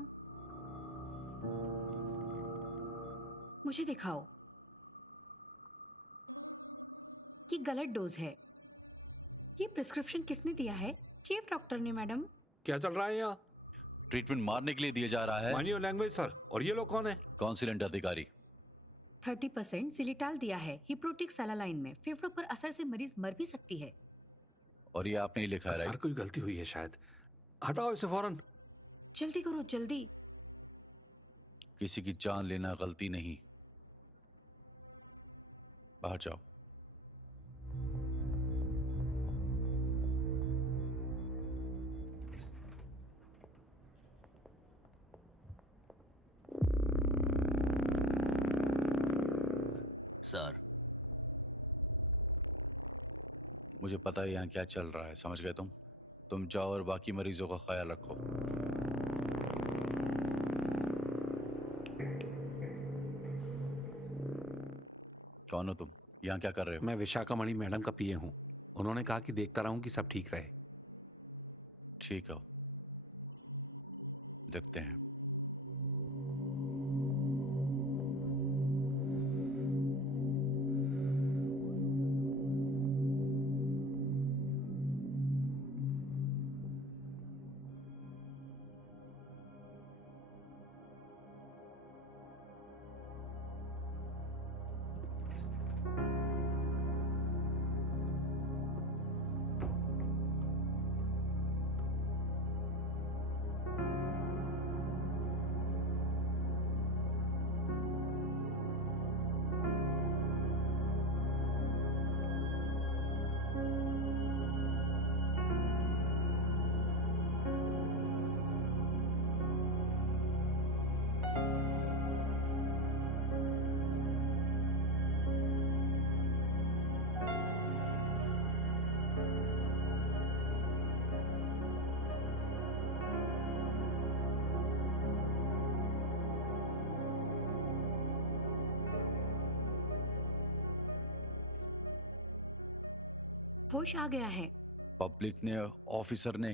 मुझे दिखाओ। ये गलत डोज है। ये प्रिस्क्रिप्शन किसने दिया है? चीफ डॉक्टर ने मैडम। क्या चल रहा है यहाँ? ट्रीटमेंट मारने के लिए दिया जा रहा है। मानियो लैंग्वेज सर। और ये लोग कौन है? काउंसिलेंट अधिकारी। 30% जिलिटाल दिया है हिप्रोटिक सलालाइन में। फेफड़ों पर असर से मरीज मर भी सकती है। और ये आपने ही लिखा है, सर राइट? कोई गलती हुई है शायद। हटाओ इसे फौरन। जल्दी करो जल्दी। किसी की जान लेना गलती नहीं। बाहर जाओ। सर, मुझे पता है यहाँ क्या चल रहा है, समझ गए तुम जाओ और बाकी मरीजों का ख्याल रखो। कौन हो तुम? यहाँ क्या कर रहे हो? मैं विशाखा मणि मैडम का पीए हूँ। उन्होंने कहा कि देखता रहूं कि सब ठीक रहे। ठीक है, देखते हैं। होश आ गया है। पब्लिक ने, ऑफिसर ने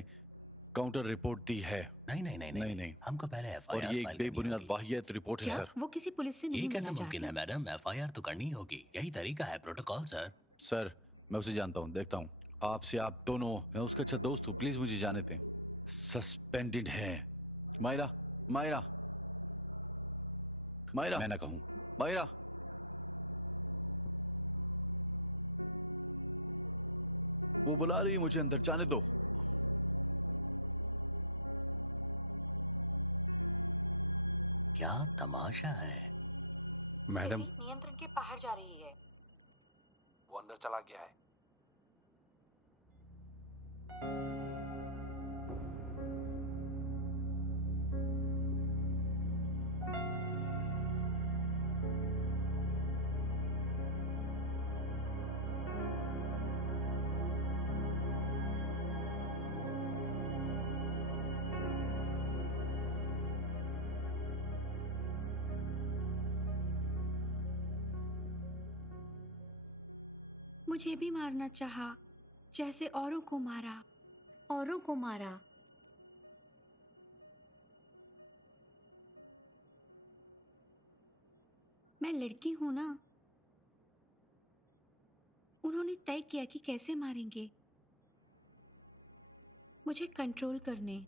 काउंटर रिपोर्ट दी है। नहीं नहीं नहीं नहीं, नहीं। हमको पहले और एफआईआर ये फाइल एक करनी बेबुनियाद होगी। वाहियत रिपोर्ट है क्या सर। वो किसी पुलिस से ये नहीं कैसे मिलना मुमकिन है चाहते? मैडम? एफआईआर तो करनी होगी, यही तरीका है, प्रोटोकॉल सर। सर, मैं उसे जानता हूँ, देखता हूँ। आपसे आप दोनों, मैं उसका अच्छा दोस्त हूँ, प्लीज मुझे जाने दें। सस्पेंडेड है। मायरा, मायरा, मायरा, मैं ना कहूँ। मायरा, वो बुला रही है मुझे अंदर, जाने दो। क्या तमाशा है। मैडम, स्थिति नियंत्रण के बाहर जा रही है। वो अंदर चला गया है। मुझे भी मारना चाहा, जैसे औरों को मारा, औरों को मारा। मैं लड़की हूं ना। उन्होंने तय किया कि कैसे मारेंगे। मुझे कंट्रोल करने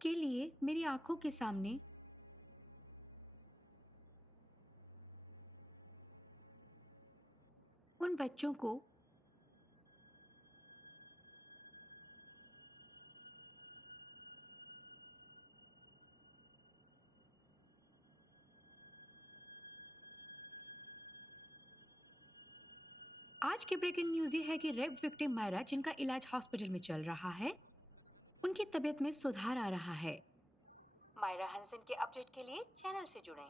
के लिए मेरी आंखों के सामने उन बच्चों को आज की ब्रेकिंग न्यूज ये है कि रेप विक्टिम मायरा, जिनका इलाज हॉस्पिटल में चल रहा है, उनकी तबीयत में सुधार आ रहा है। मायरा हंसन के अपडेट के लिए चैनल से जुड़ें।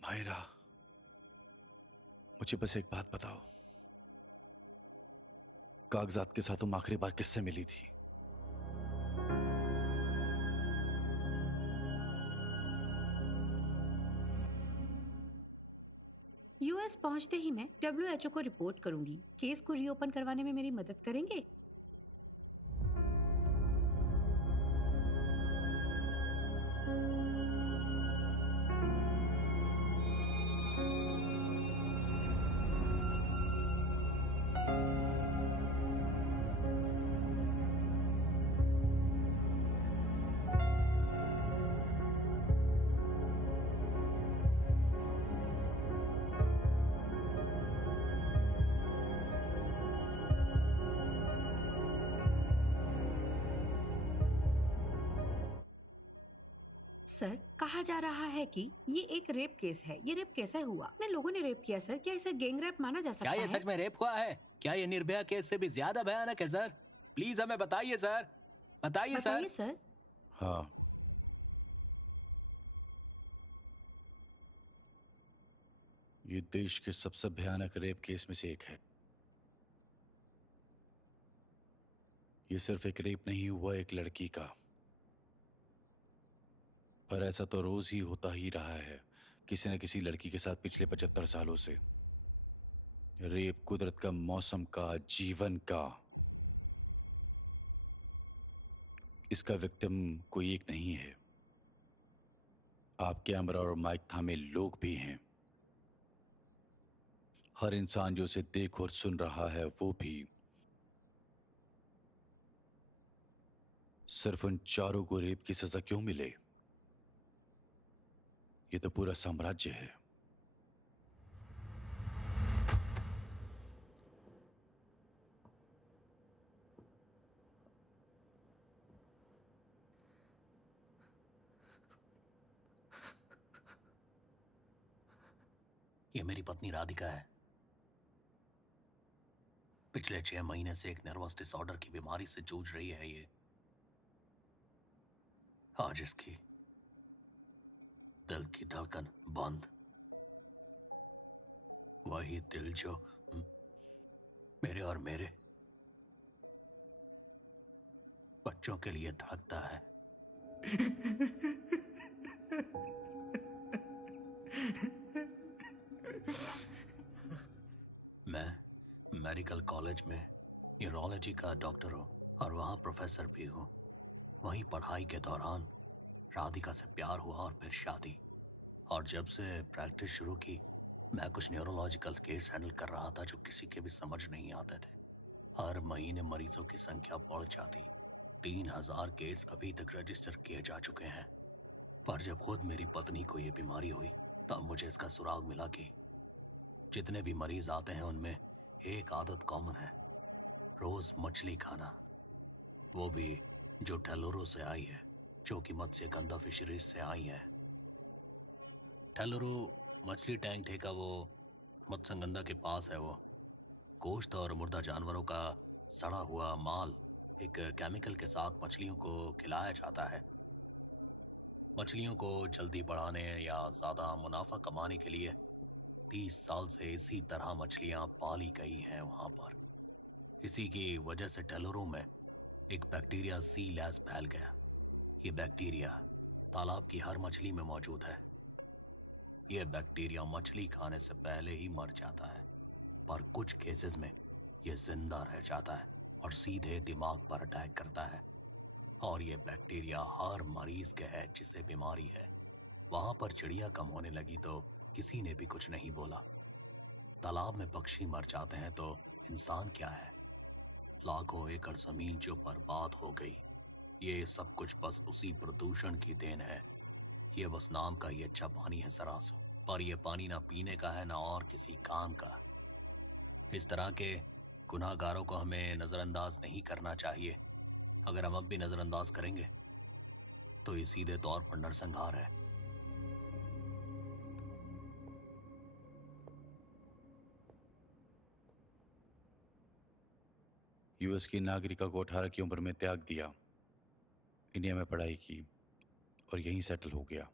मायरा, मुझे बस एक बात बताओ, कागजात के साथ तुम आखिरी बार किससे मिली थी? यूएस पहुंचते ही मैं डब्ल्यूएचओ को रिपोर्ट करूंगी। केस को रीओपन करवाने में मेरी मदद करेंगे? सर, कहा जा रहा है कि ये एक रेप केस है। ये रेप कैसे हुआ? कितने लोगों ने रेप किया सर? क्या इसे गैंग रेप माना जा सकता क्या ये है? सच में रेप हुआ है? क्या ये निर्भया केस से भी ज्यादा भयानक है सर? प्लीज हमें बताइए सर, बताइए सर। बताइए सर। हाँ, ये देश के सबसे भयानक रेप केस में से एक है। ये सिर्फ एक रेप नहीं हुआ एक लड़की का, पर ऐसा तो रोज ही होता ही रहा है किसी न किसी लड़की के साथ पिछले 75 सालों से। रेप कुदरत का, मौसम का, जीवन का। इसका विक्टिम कोई एक नहीं है। आप कैमरा और माइक थामे लोग भी हैं। हर इंसान जो उसे देख और सुन रहा है वो भी। सिर्फ उन चारों को रेप की सजा क्यों मिले? ये तो पूरा साम्राज्य है। ये मेरी पत्नी राधिका है। पिछले 6 महीने से एक नर्वस डिसऑर्डर की बीमारी से जूझ रही है ये। आज इसकी दिल की धड़कन बंद। वही दिल जो मेरे और मेरे बच्चों के लिए धड़कता है। मैं मेडिकल कॉलेज में न्यूरोलॉजी का डॉक्टर हूँ और वहाँ प्रोफेसर भी हूँ। वहीं पढ़ाई के दौरान राधिका से प्यार हुआ और फिर शादी। और जब से प्रैक्टिस शुरू की, मैं कुछ न्यूरोलॉजिकल केस हैंडल कर रहा था जो किसी के भी समझ नहीं आते थे। हर महीने मरीजों की संख्या बढ़ जाती। 3000 केस अभी तक रजिस्टर किए जा चुके हैं। पर जब खुद मेरी पत्नी को ये बीमारी हुई, तब मुझे इसका सुराग मिला कि जितने भी मरीज आते हैं उनमें एक आदत कॉमन है, रोज मछली खाना। वो भी जो टेलोरो से आई है, जो कि मत्स्य गंधा फिशरीज से आई है। टेलोरो मछली टैंक ठेका वो मत्स्यगंधा के पास है। वो गोश्त और मुर्दा जानवरों का सड़ा हुआ माल एक केमिकल के साथ मछलियों को खिलाया जाता है। मछलियों को जल्दी बढ़ाने या ज़्यादा मुनाफा कमाने के लिए 30 साल से इसी तरह मछलियां पाली गई हैं वहाँ पर। इसी की वजह से टेलोरो में एक बैक्टीरिया सी लैस फैल गया। ये बैक्टीरिया तालाब की हर मछली में मौजूद है। ये बैक्टीरिया मछली खाने से पहले ही मर जाता है, पर कुछ केसेस में ये जिंदा रह जाता है और सीधे दिमाग पर अटैक करता है। और ये बैक्टीरिया हर मरीज के है जिसे बीमारी है। वहां पर चिड़िया कम होने लगी तो किसी ने भी कुछ नहीं बोला। तालाब में पक्षी मर जाते हैं तो इंसान क्या है? लाखों एकड़ जमीन जो बर्बाद हो गई। ये सब कुछ बस उसी प्रदूषण की देन है। ये बस नाम का ही अच्छा पानी है सरासर, पर यह पानी ना पीने का है ना और किसी काम का। इस तरह के गुनाहगारों को हमें नजरअंदाज नहीं करना चाहिए। अगर हम अब भी नजरअंदाज करेंगे तो ये सीधे तौर पर नरसंहार है। यूएस की नागरिका को 18 की उम्र में त्याग दिया, इंडिया में पढ़ाई की और यहीं सेटल हो गया।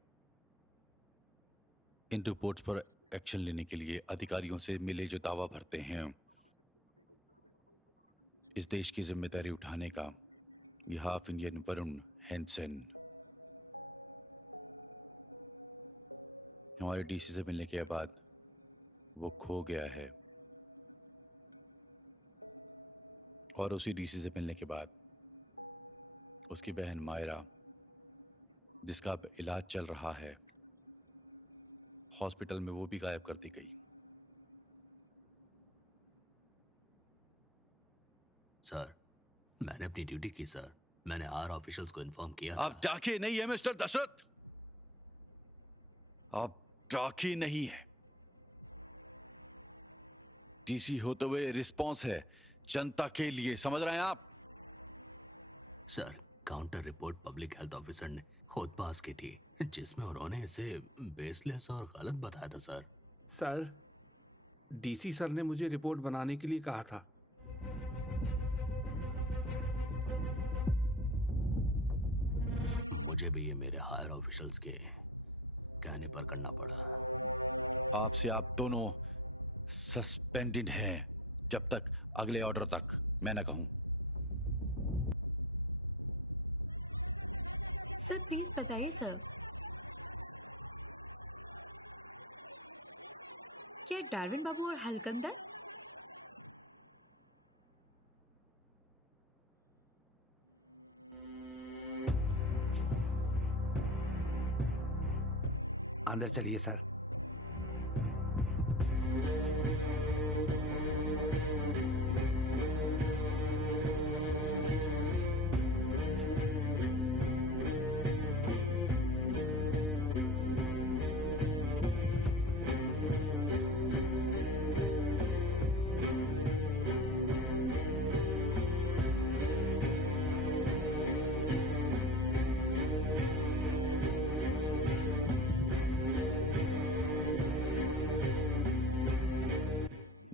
इन रिपोर्ट्स पर एक्शन लेने के लिए अधिकारियों से मिले जो दावा भरते हैं, इस देश की जिम्मेदारी उठाने का ये हाफ इंडियन वरुण हैंसन हमारे डीसी से मिलने के बाद वो खो गया है। और उसी डीसी से मिलने के बाद उसकी बहन मायरा, जिसका अब इलाज चल रहा है हॉस्पिटल में, वो भी गायब कर दी गई। सर, मैंने अपनी ड्यूटी की सर। मैंने आर ऑफिशियल्स को इन्फॉर्म किया था। आप डाके नहीं है मिस्टर दशरथ, आप डाके नहीं है। डीसी होते हुए रिस्पॉन्स है जनता के लिए, समझ रहे हैं आप? Sir, counter report public health officer ने खुद पास की थी, जिसमें उन्होंने इसे बेसलेस और गलत बताया था सर। सर, डीसी सर ने मुझे रिपोर्ट बनाने के लिए कहा था। मुझे भी ये मेरे हायर ऑफिशियल्स के कहने पर करना पड़ा। आपसे आप दोनों सस्पेंडेड हैं जब तक अगले ऑर्डर तक मैं ना कहूं। सर प्लीज बताइए सर, क्या डार्विन बाबू और हलकंदर? अंदर चलिए सर।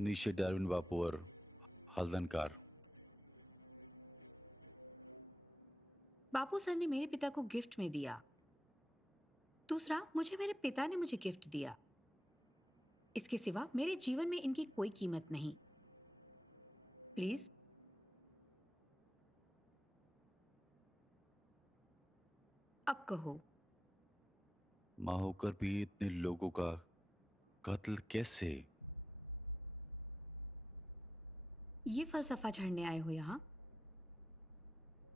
नीचे डार्विन बापू और हल्दनकार। बापू सर ने मेरे पिता को गिफ्ट में दिया। दूसरा, मुझे मेरे पिता ने मुझे गिफ्ट दिया। इसके सिवा मेरे जीवन में इनकी कोई कीमत नहीं। प्लीज। अब कहो। मां होकर भी इतने लोगों का कत्ल कैसे? ये फलसफा झड़ने आए हो यहाँ,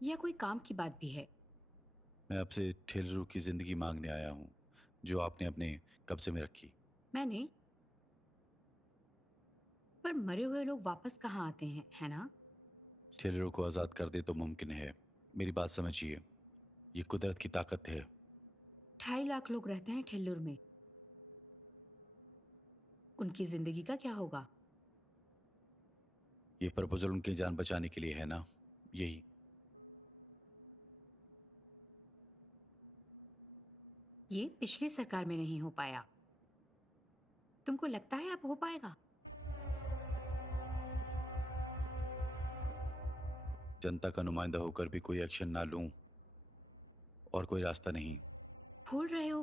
या कोई काम की बात भी है? मैं आपसे ठेलरों की जिंदगी मांगने आया हूं जो आपने अपने कब्जे में रखी। मैंने? पर मरे हुए लोग वापस कहाँ आते हैं, है ना? ठेलरों को आजाद कर दे तो मुमकिन है। मेरी बात समझिए, ये कुदरत की ताकत है। 2.5 लाख लोग रहते हैं ठेल्लुर में। उनकी जिंदगी का क्या होगा? ये प्रपोजल उनकी जान बचाने के लिए है ना? यही। ये पिछली सरकार में नहीं हो पाया। तुमको लगता है अब हो पाएगा? जनता का नुमाइंदा होकर भी कोई एक्शन ना लूं और कोई रास्ता नहीं। भूल रहे हो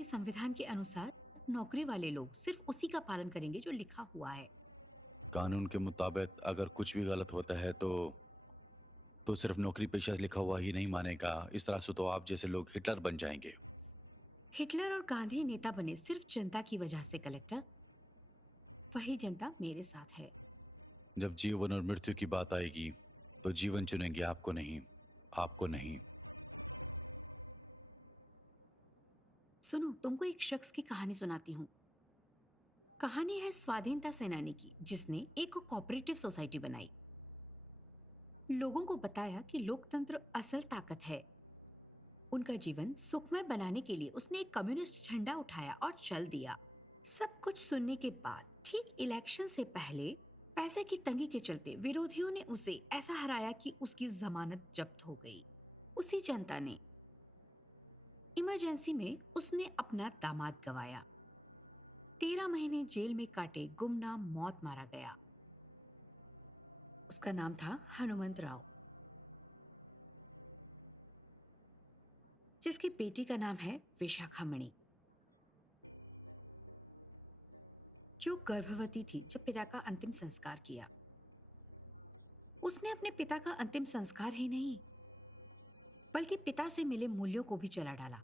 कि संविधान के अनुसार नौकरी वाले लोग सिर्फ उसी का पालन करेंगे जो लिखा हुआ है। कानून के मुताबिक अगर कुछ भी गलत होता है तो सिर्फ नौकरी पेशा लिखा हुआ ही नहीं मानेगा। इस तरह से तो आप जैसे लोग हिटलर बन जाएंगे। हिटलर और गांधी नेता बने सिर्फ जनता की वजह से कलेक्टर। वही जनता मेरे साथ है। जब जीवन और मृत्यु की बात आएगी तो जीवन चुनेंगे, आपको नहीं। आपको नहीं। सुनो, तुमको एक शख्स की कहानी सुनाती हूँ। कहानी है स्वाधीनता सेनानी की, जिसने एक कोऑपरेटिव सोसाइटी बनाई। लोगों को बताया कि लोकतंत्र असल ताकत है। उनका जीवन सुखमय बनाने के लिए उसने एक कम्युनिस्ट झंडा उठाया और चल दिया। सब कुछ सुनने के बाद ठीक इलेक्शन से पहले पैसे की तंगी के चलते विरोधियों ने उसे ऐसा हराया कि उसकी जमानत जब्त हो गई। उसी जनता ने इमरजेंसी में उसने अपना दामाद गंवाया। 13 महीने जेल में काटे गुमनाम मौत मारा गया। उसका नाम था हनुमंत राव, जिसकी बेटी का नाम है विशाखामणि, जो गर्भवती थी जब पिता का अंतिम संस्कार किया। उसने अपने पिता का अंतिम संस्कार ही नहीं, बल्कि पिता से मिले मूल्यों को भी जला डाला।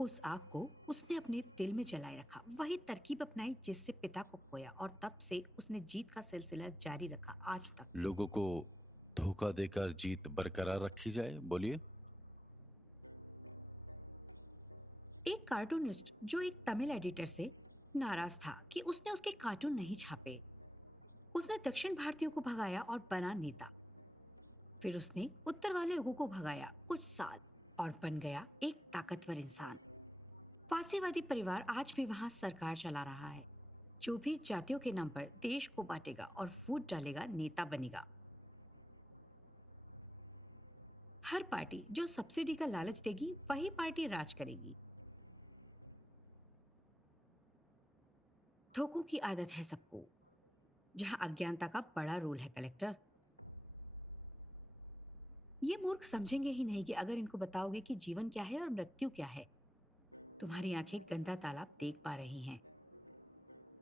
उस आग को उसने अपने दिल में जलाए रखा, वही तरकीब अपनाई जिससे पिता को खोया, और तब से उसने जीत का सिलसिला जारी रखा आज तक। लोगों को धोखा देकर जीत बरकरार रखी जाए, बोलिए। एक कार्टूनिस्ट जो एक तमिल एडिटर से नाराज था कि उसने उसके कार्टून नहीं छापे, उसने दक्षिण भारतीयों को भगाया और बना नेता। फिर उसने उत्तर वाले लोगों को भगाया कुछ साल और बन गया एक ताकतवर इंसान। फांसीवादी परिवार आज भी वहां सरकार चला रहा है। जो भी जातियों के नाम पर देश को बांटेगा और फूट डालेगा नेता बनेगा। हर पार्टी जो सब्सिडी का लालच देगी वही पार्टी राज करेगी। धोखों की आदत है सबको, जहां अज्ञानता का बड़ा रोल है कलेक्टर। ये मूर्ख समझेंगे ही नहीं कि अगर इनको बताओगे कि जीवन क्या है और मृत्यु क्या है। तुम्हारी आंखें गंदा तालाब देख पा रही हैं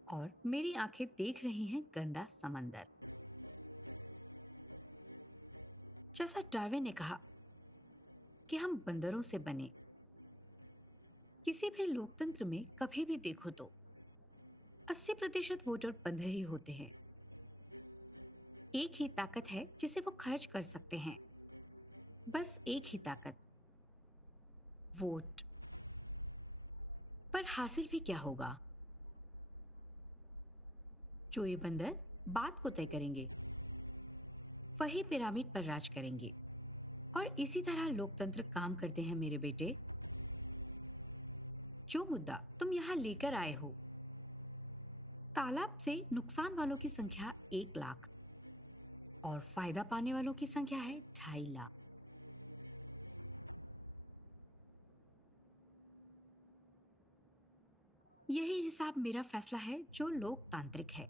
और मेरी आंखें देख रही हैं गंदा समंदर। जैसा डार्विन ने कहा कि हम बंदरों से बने। किसी भी लोकतंत्र में कभी भी देखो तो 80% वोटर बंदर ही होते हैं। एक ही ताकत है जिसे वो खर्च कर सकते हैं, बस एक ही ताकत, वोट। पर हासिल भी क्या होगा? जो ये बंदर बात को तय करेंगे वही पिरामिड पर राज करेंगे। और इसी तरह लोकतंत्र काम करते हैं मेरे बेटे। जो मुद्दा तुम यहां लेकर आए हो, तालाब से नुकसान वालों की संख्या 1 लाख और फायदा पाने वालों की संख्या है 2.5 लाख। यही हिसाब मेरा फैसला है जो लोकतांत्रिक है।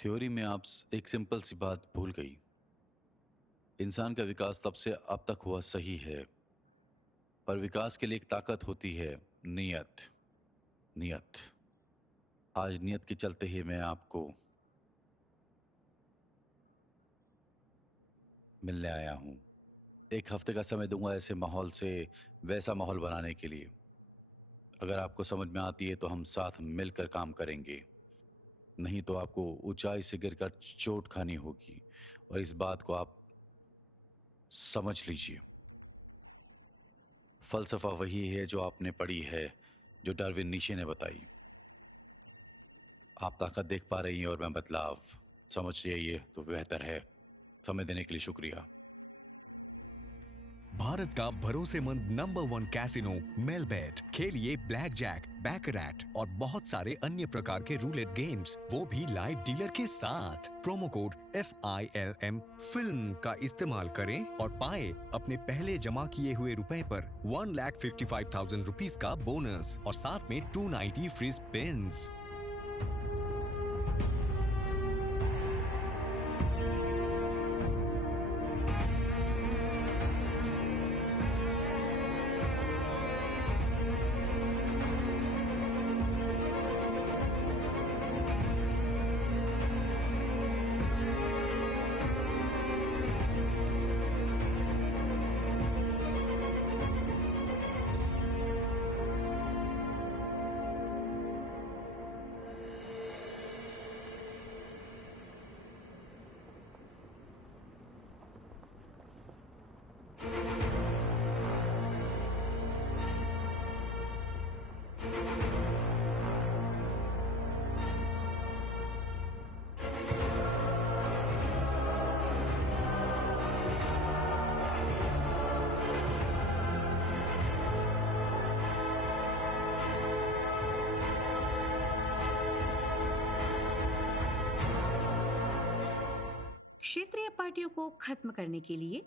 थ्योरी में आप एक सिंपल सी बात भूल गई। इंसान का विकास तब से अब तक हुआ सही है, पर विकास के लिए एक ताकत होती है, नियत। नियत। आज नियत के चलते ही मैं आपको मिलने आया हूं। 1 हफ्ते का समय दूंगा ऐसे माहौल से वैसा माहौल बनाने के लिए। अगर आपको समझ में आती है तो हम साथ मिलकर काम करेंगे, नहीं तो आपको ऊंचाई से गिरकर चोट खानी होगी। और इस बात को आप समझ लीजिए। फलसफा वही है जो आपने पढ़ी है, जो डार्विन नीशे ने बताई। आप ताकत देख पा रही हैं और मैं बदलाव। समझ जाइए तो बेहतर है। समय देने के लिए शुक्रिया। भारत का भरोसेमंद नंबर 1 कैसीनो मेलबेट। खेलिए ब्लैक जैक, बैकरैट और बहुत सारे अन्य प्रकार के रूलेट गेम्स, वो भी लाइव डीलर के साथ। प्रोमो कोड FILM फिल्म का इस्तेमाल करें और पाए अपने पहले जमा किए हुए रुपए पर 1,55,000 रुपीस का बोनस और साथ में 290 फ्री स्पिन्स। क्षेत्रीय पार्टियों को खत्म करने के लिए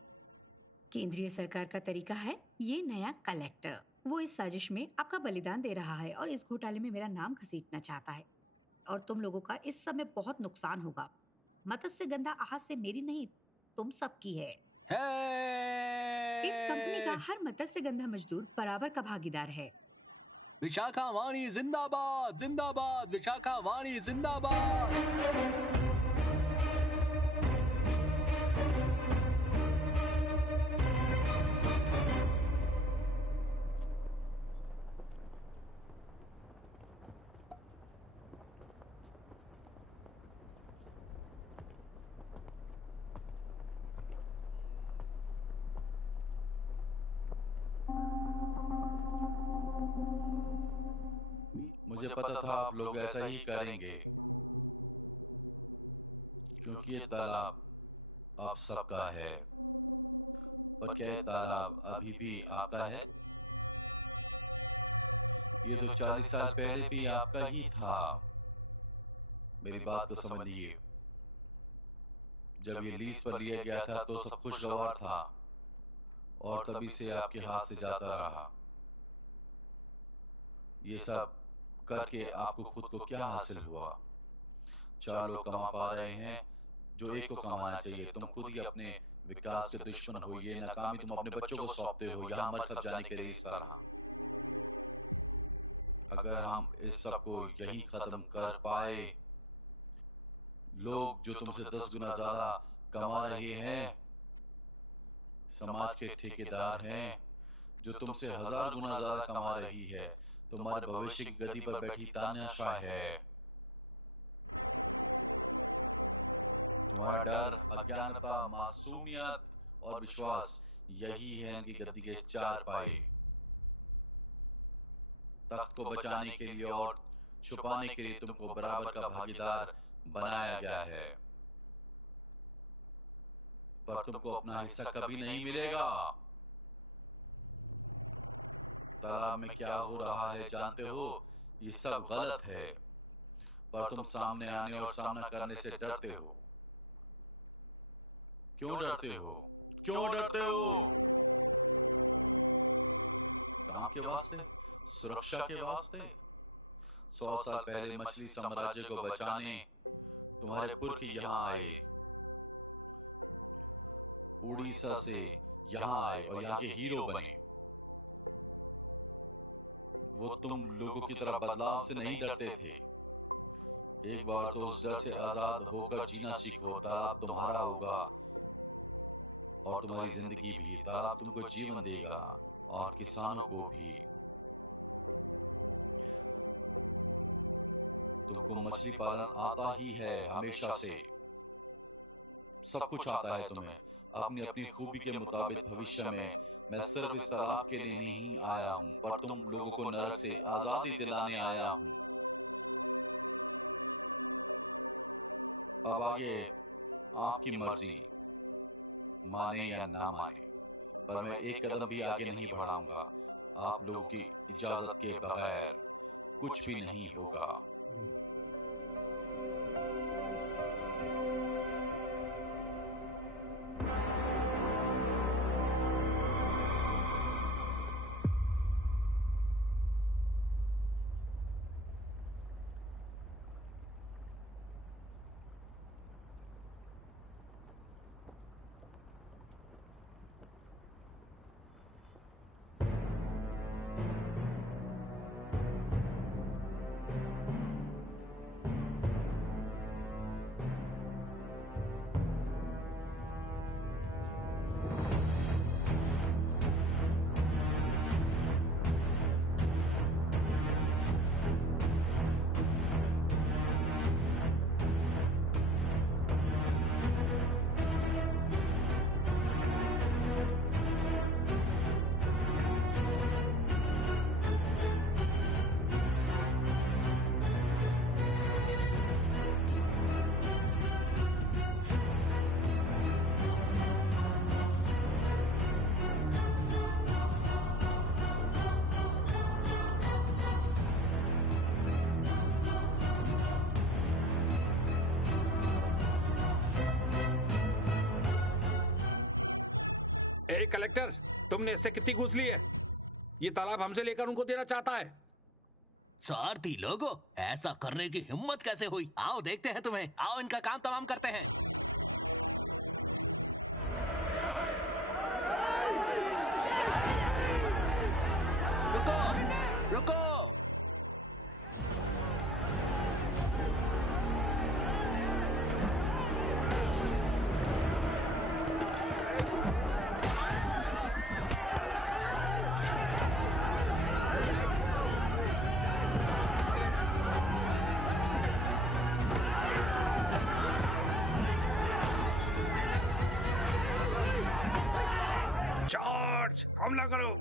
केंद्रीय सरकार का तरीका है ये नया कलेक्टर। वो इस साजिश में आपका बलिदान दे रहा है और इस घोटाले में मेरा नाम घसीटना चाहता है। और तुम लोगों का इस समय बहुत नुकसान होगा। मत्स्य गंधा आज से मेरी नहीं, तुम सबकी है। इस कंपनी का हर मत्स्य गंधा मजदूर बराबर का भागीदार है। विशाखा वाणी जिंदाबाद, जिंदाबाद, विशाखा वाणी जिंदाबाद। मुझे पता था आप लोग ऐसा ही करेंगे, क्योंकि ये तालाब आप सबका है। पर क्या ये तालाब अभी भी आपका है? ये तो 40 साल पहले भी आपका ही था। मेरी बात तो समझिए। जब ये लीज पर लिया गया था तो सब खुशगवार था और तभी से आपके हाथ से जाता रहा। ये सब करके आपको खुद को क्या हासिल हुआ? 4 लोग कमा पा रहे हैं जो एक को कमाना चाहिए। तुम खुद ही अपने विकास के दुश्मन हो। ये नाकामी तुम अपने बच्चों को सौंपते हो यहाँ मर खप जाने के लिए इस तरह। अगर हम इस सब को यही खत्म कर पाए, लोग जो तुमसे 10 गुना ज्यादा कमा रहे हैं, समाज के ठेकेदार हैं जो तुमसे 1000 गुना ज्यादा कमा रही है, तुम्हारे भविष्य की गद्दी पर बैठी तानाशाह है। तुम्हारा डर, अज्ञानता, मासूमियत और विश्वास, यही है इनकी गद्दी के 4 पाए। तख्त को बचाने के लिए और छुपाने के लिए तुमको बराबर का भागीदार बनाया गया है, पर तुमको अपना हिस्सा कभी नहीं मिलेगा। तालाब में क्या हो रहा है जानते हो? ये सब गलत है, पर तुम सामने आने और सामना करने से डरते हो। क्यों डरते हो? क्यों डरते हो? काम के वास्ते? सुरक्षा के वास्ते? 100 साल पहले मछली साम्राज्य को बचाने तुम्हारे पुरखे यहाँ आए, उड़ीसा से यहाँ आए और यहाँ के हीरो बने। वो तुम लोगों की तरह बदलाव से नहीं डरते थे। एक बार तो उस डर से आजाद होकर जीना सीखो। तालाब तुम्हारा होगा और तुम्हारी जिंदगी भी। तालाब तुमको जीवन देगा और किसानों को भी। तुमको मछली पालन आता ही है हमेशा से, सब कुछ आता है तुम्हें। अपनी अपनी खूबी के मुताबिक भविष्य में मैं सिर्फ इस तालाब के लिए नहीं आया हूं, पर तुम लोगों को नरक से आजादी दिलाने आया हूं। अब आगे आपकी मर्जी, माने या ना माने, पर मैं एक कदम भी आगे नहीं बढ़ाऊंगा। आप लोगों की इजाजत के बगैर कुछ भी नहीं होगा। ए कलेक्टर, तुमने इससे कितनी घूस ली है? ये तालाब हमसे लेकर उनको देना चाहता है। स्वार्थी लोगों, ऐसा करने की हिम्मत कैसे हुई? आओ देखते हैं तुम्हें। आओ इनका काम तमाम करते हैं। रुको रुको, हमला करो।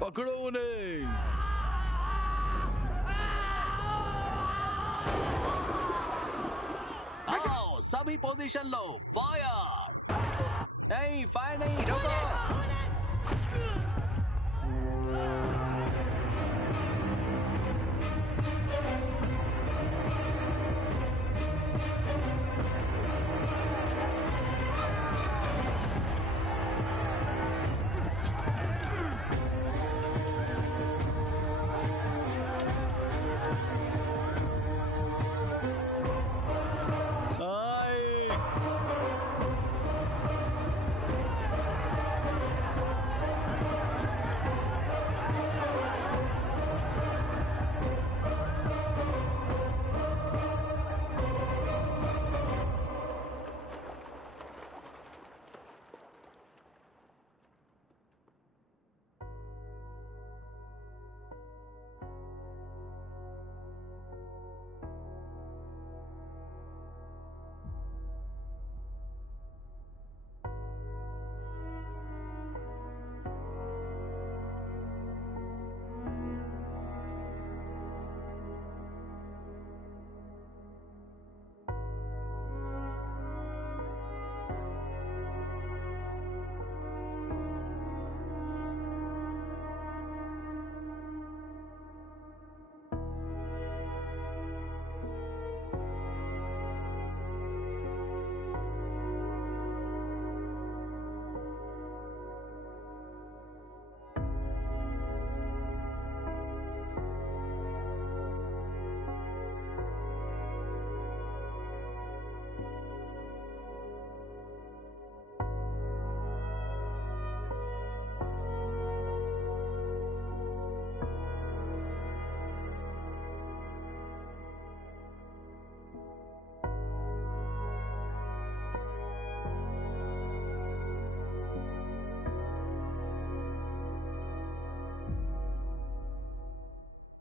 पकड़ो उन्हें। आओ सभी पोजीशन लो, फायर। नहीं, फायर नहीं, रोको। आए।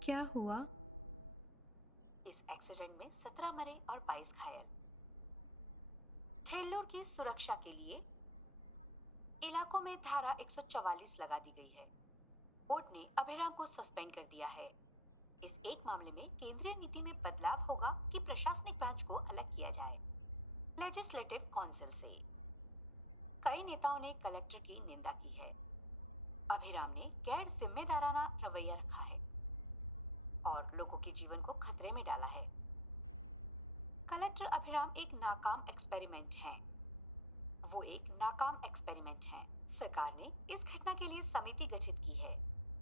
क्या हुआ? इस एक्सीडेंट में 17 मरे और 22 घायल। ठेल्लोर की सुरक्षा के लिए इलाकों में धारा 144 लगा दी गई है। कोर्ट ने अभिराम को सस्पेंड कर दिया है। इस एक मामले में केंद्रीय नीति में बदलाव होगा कि प्रशासनिक ब्रांच को अलग किया जाए लेजिस्लेटिव काउंसिल से। कई नेताओं ने कलेक्टर की निंदा की है। अभिराम ने गैर जिम्मेदाराना रवैया रखा है और लोगों के जीवन को खतरे में डाला है। कलेक्टर अभिराम एक नाकाम एक्सपेरिमेंट हैं। वो एक नाकाम एक्सपेरिमेंट हैं। सरकार ने इस घटना के लिए समिति गठित की है।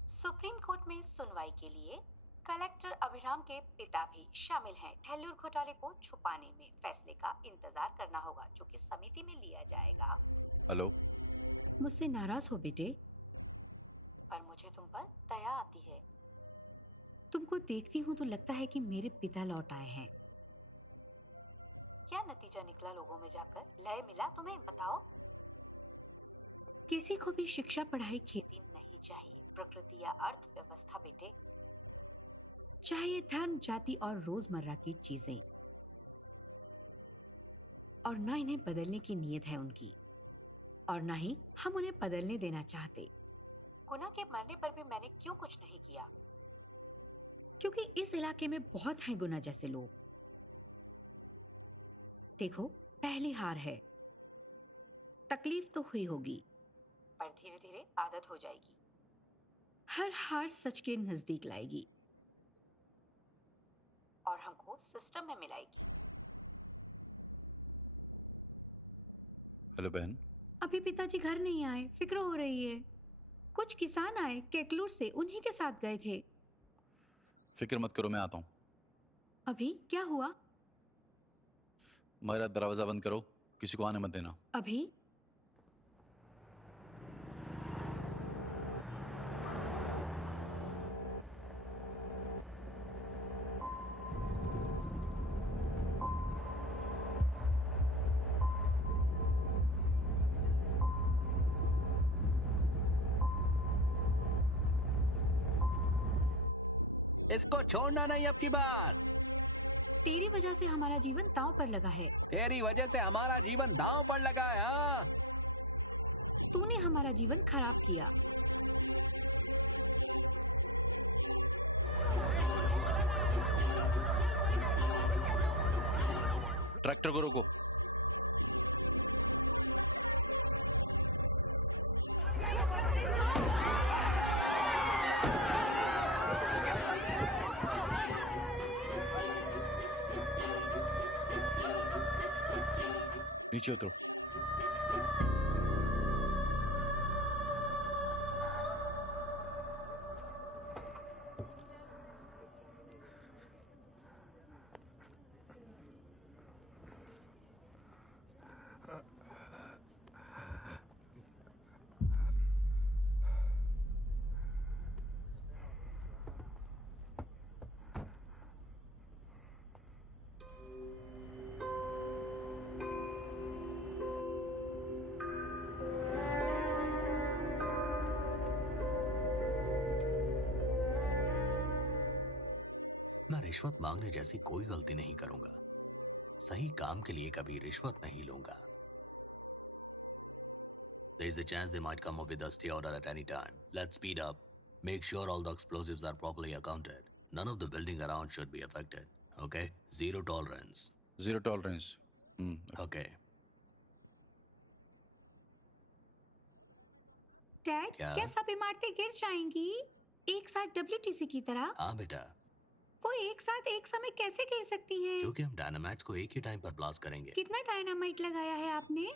सुप्रीम कोर्ट में सुनवाई के लिए कलेक्टर अभिराम के पिता भी शामिल हैं। ठेल्लूर घोटाले को छुपाने में फैसले का इंतजार करना होगा जो कि समिति में लिया जाएगा। हेलो। मुझसे नाराज हो बेटे? पर मुझे तुम पर दया आती है। तुमको देखती हूँ तो लगता है कि मेरे पिता लौट आए हैं। क्या नतीजा निकला लोगों में जाकर? लय मिला तुम्हें? बताओ। किसी को भी शिक्षा, पढ़ाई, खेती नहीं चाहिए, प्रकृति या अर्थव्यवस्था बेटे। चाहिए धर्म, जाति और रोजमर्रा की चीजें। और ना इन्हें बदलने की नीयत है उनकी, और ना ही हम उन्हें बदलने देना चाहते। गुना के मरने पर भी मैंने क्यों कुछ नहीं किया? क्योंकि इस इलाके में बहुत हैं गुना जैसे लोग। देखो, पहली हार है। तकलीफ तो हुई होगी, पर धीरे धीरे आदत हो जाएगी। हर हार सच के नजदीक लाएगी। और हमको सिस्टम में मिलाएगी। हेलो बहन। अभी पिताजी घर नहीं आए, फिक्र हो रही है। कुछ किसान आए केकलूर से, उन्हीं के साथ गए थे। फिक्र मत करो, मैं आता हूँ। अभी क्या हुआ? मेरा दरवाजा बंद करो, किसी को आने मत देना। अभी इसको छोड़ना नहीं अब की बार। तेरी वजह से हमारा जीवन दांव पर लगा है। तेरी वजह से हमारा जीवन दांव पर लगा है। हाँ? तूने हमारा जीवन खराब किया। ट्रैक्टर को रोको। नीचे उतरो। मैं रिश्वत मांगने जैसी कोई गलती नहीं करूंगा। सही काम के लिए कभी रिश्वत नहीं लूंगा। There is a chance they might come up with a stay order at any time. Let's speed up. Make sure all the explosives are properly accounted. None of the building around should be affected. Okay? Zero tolerance. Zero tolerance. Okay. Dad, क्या? क्या सब इमारतें गिर जाएंगी एक साथ WTC की तरह? हाँ बेटा, वो एक साथ एक समय कैसे गिर सकती हैं? क्योंकि हम डायनामाइट्स को एक ही टाइम पर ब्लास्ट करेंगे। कितना डायनामाइट लगाया है आपने?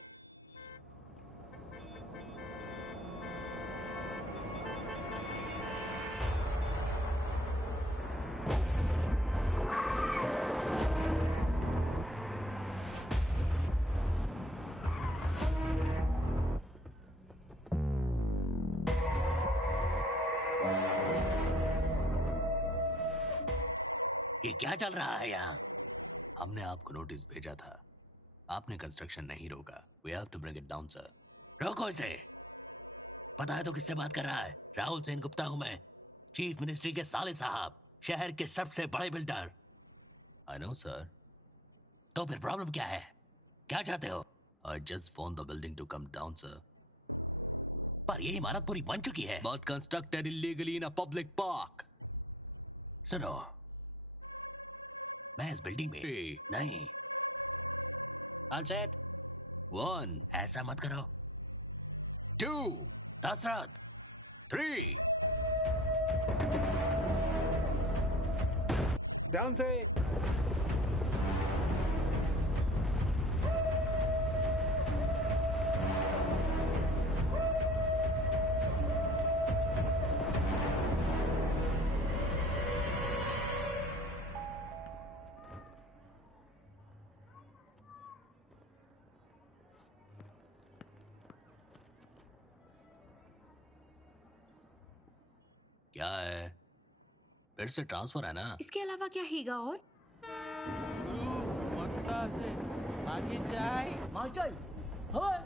ये क्या चल रहा है यहाँ? हमने आपको नोटिस भेजा था। आपने कंस्ट्रक्शन नहीं रोका। We have to bring it down, sir. रोको इसे। पता है तो किससे बात कर रहा है? राहुल सेन गुप्ता हूँ मैं, चीफ मिनिस्ट्री के साले साहब, शहर के सबसे बड़े बिल्डर। I know, sir. तो फिर प्रॉब्लम क्या है? क्या चाहते हो? I just phoned the building to come down, sir. पर ये इमारत पूरी बन चुकी है। But constructed illegally in a public park. सुनो, मैं इस बिल्डिंग में नहीं। All set? 1, ऐसा मत करो। 2, दशरथ। 3। ध्यान से। क्या है? फिर से ट्रांसफर है ना? इसके अलावा क्या हीगा और? মাগি হয়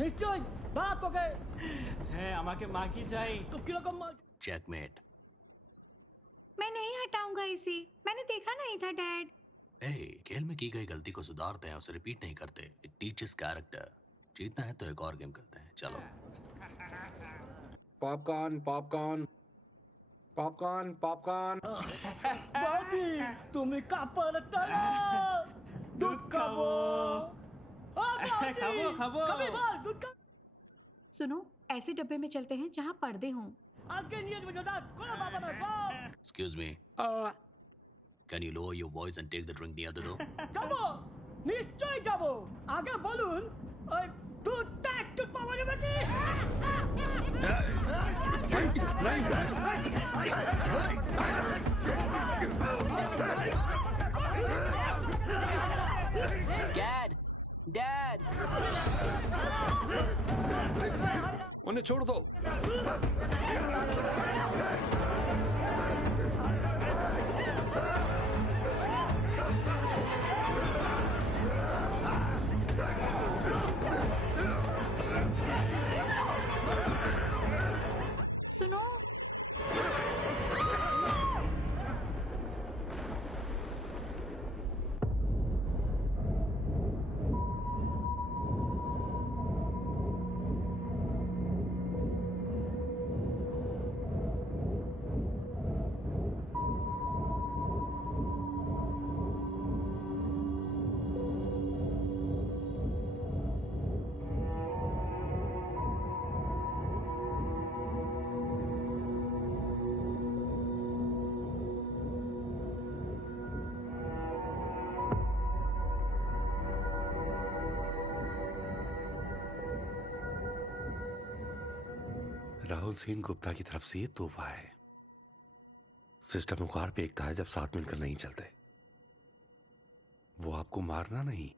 নিশ্চয় বাপ তোকে হ্যাঁ আমাকে মাগি চাই তো কিরকম মাল चेकमेट। मैं नहीं हटाऊंगा इसे। मैंने देखा नहीं था डैड। खेल में की गई गलती को सुधारते हैं, उसे रिपीट नहीं करते। It teaches character. जीतना है तो एक और गेम खेलते हैं। चलो। Popcorn popcorn popcorn popcorn. বাকি তুমি কাপড় টানো दूध खाबो खाबो खाबो कभी बोल दूध का सुनो, ऐसे डब्बे में चलते हैं जहाँ पर्दे हों। आज के नियत में जोड़ा कोला बाबा ना बाप Excuse me. Can you lower your voice and take the drink near the door? যাবো নিশ্চয় যাবো আগে বলুন ওই দুধটা একটু পাওয়া যাবে কি Dad! Dad! उन्हें छोड़ दो। सुनो, राहुल सेन गुप्ता की तरफ से ये तोहफा है। सिस्टम उखाड़ फेंकता है जब साथ मिलकर नहीं चलते। वो आपको मारना नहीं,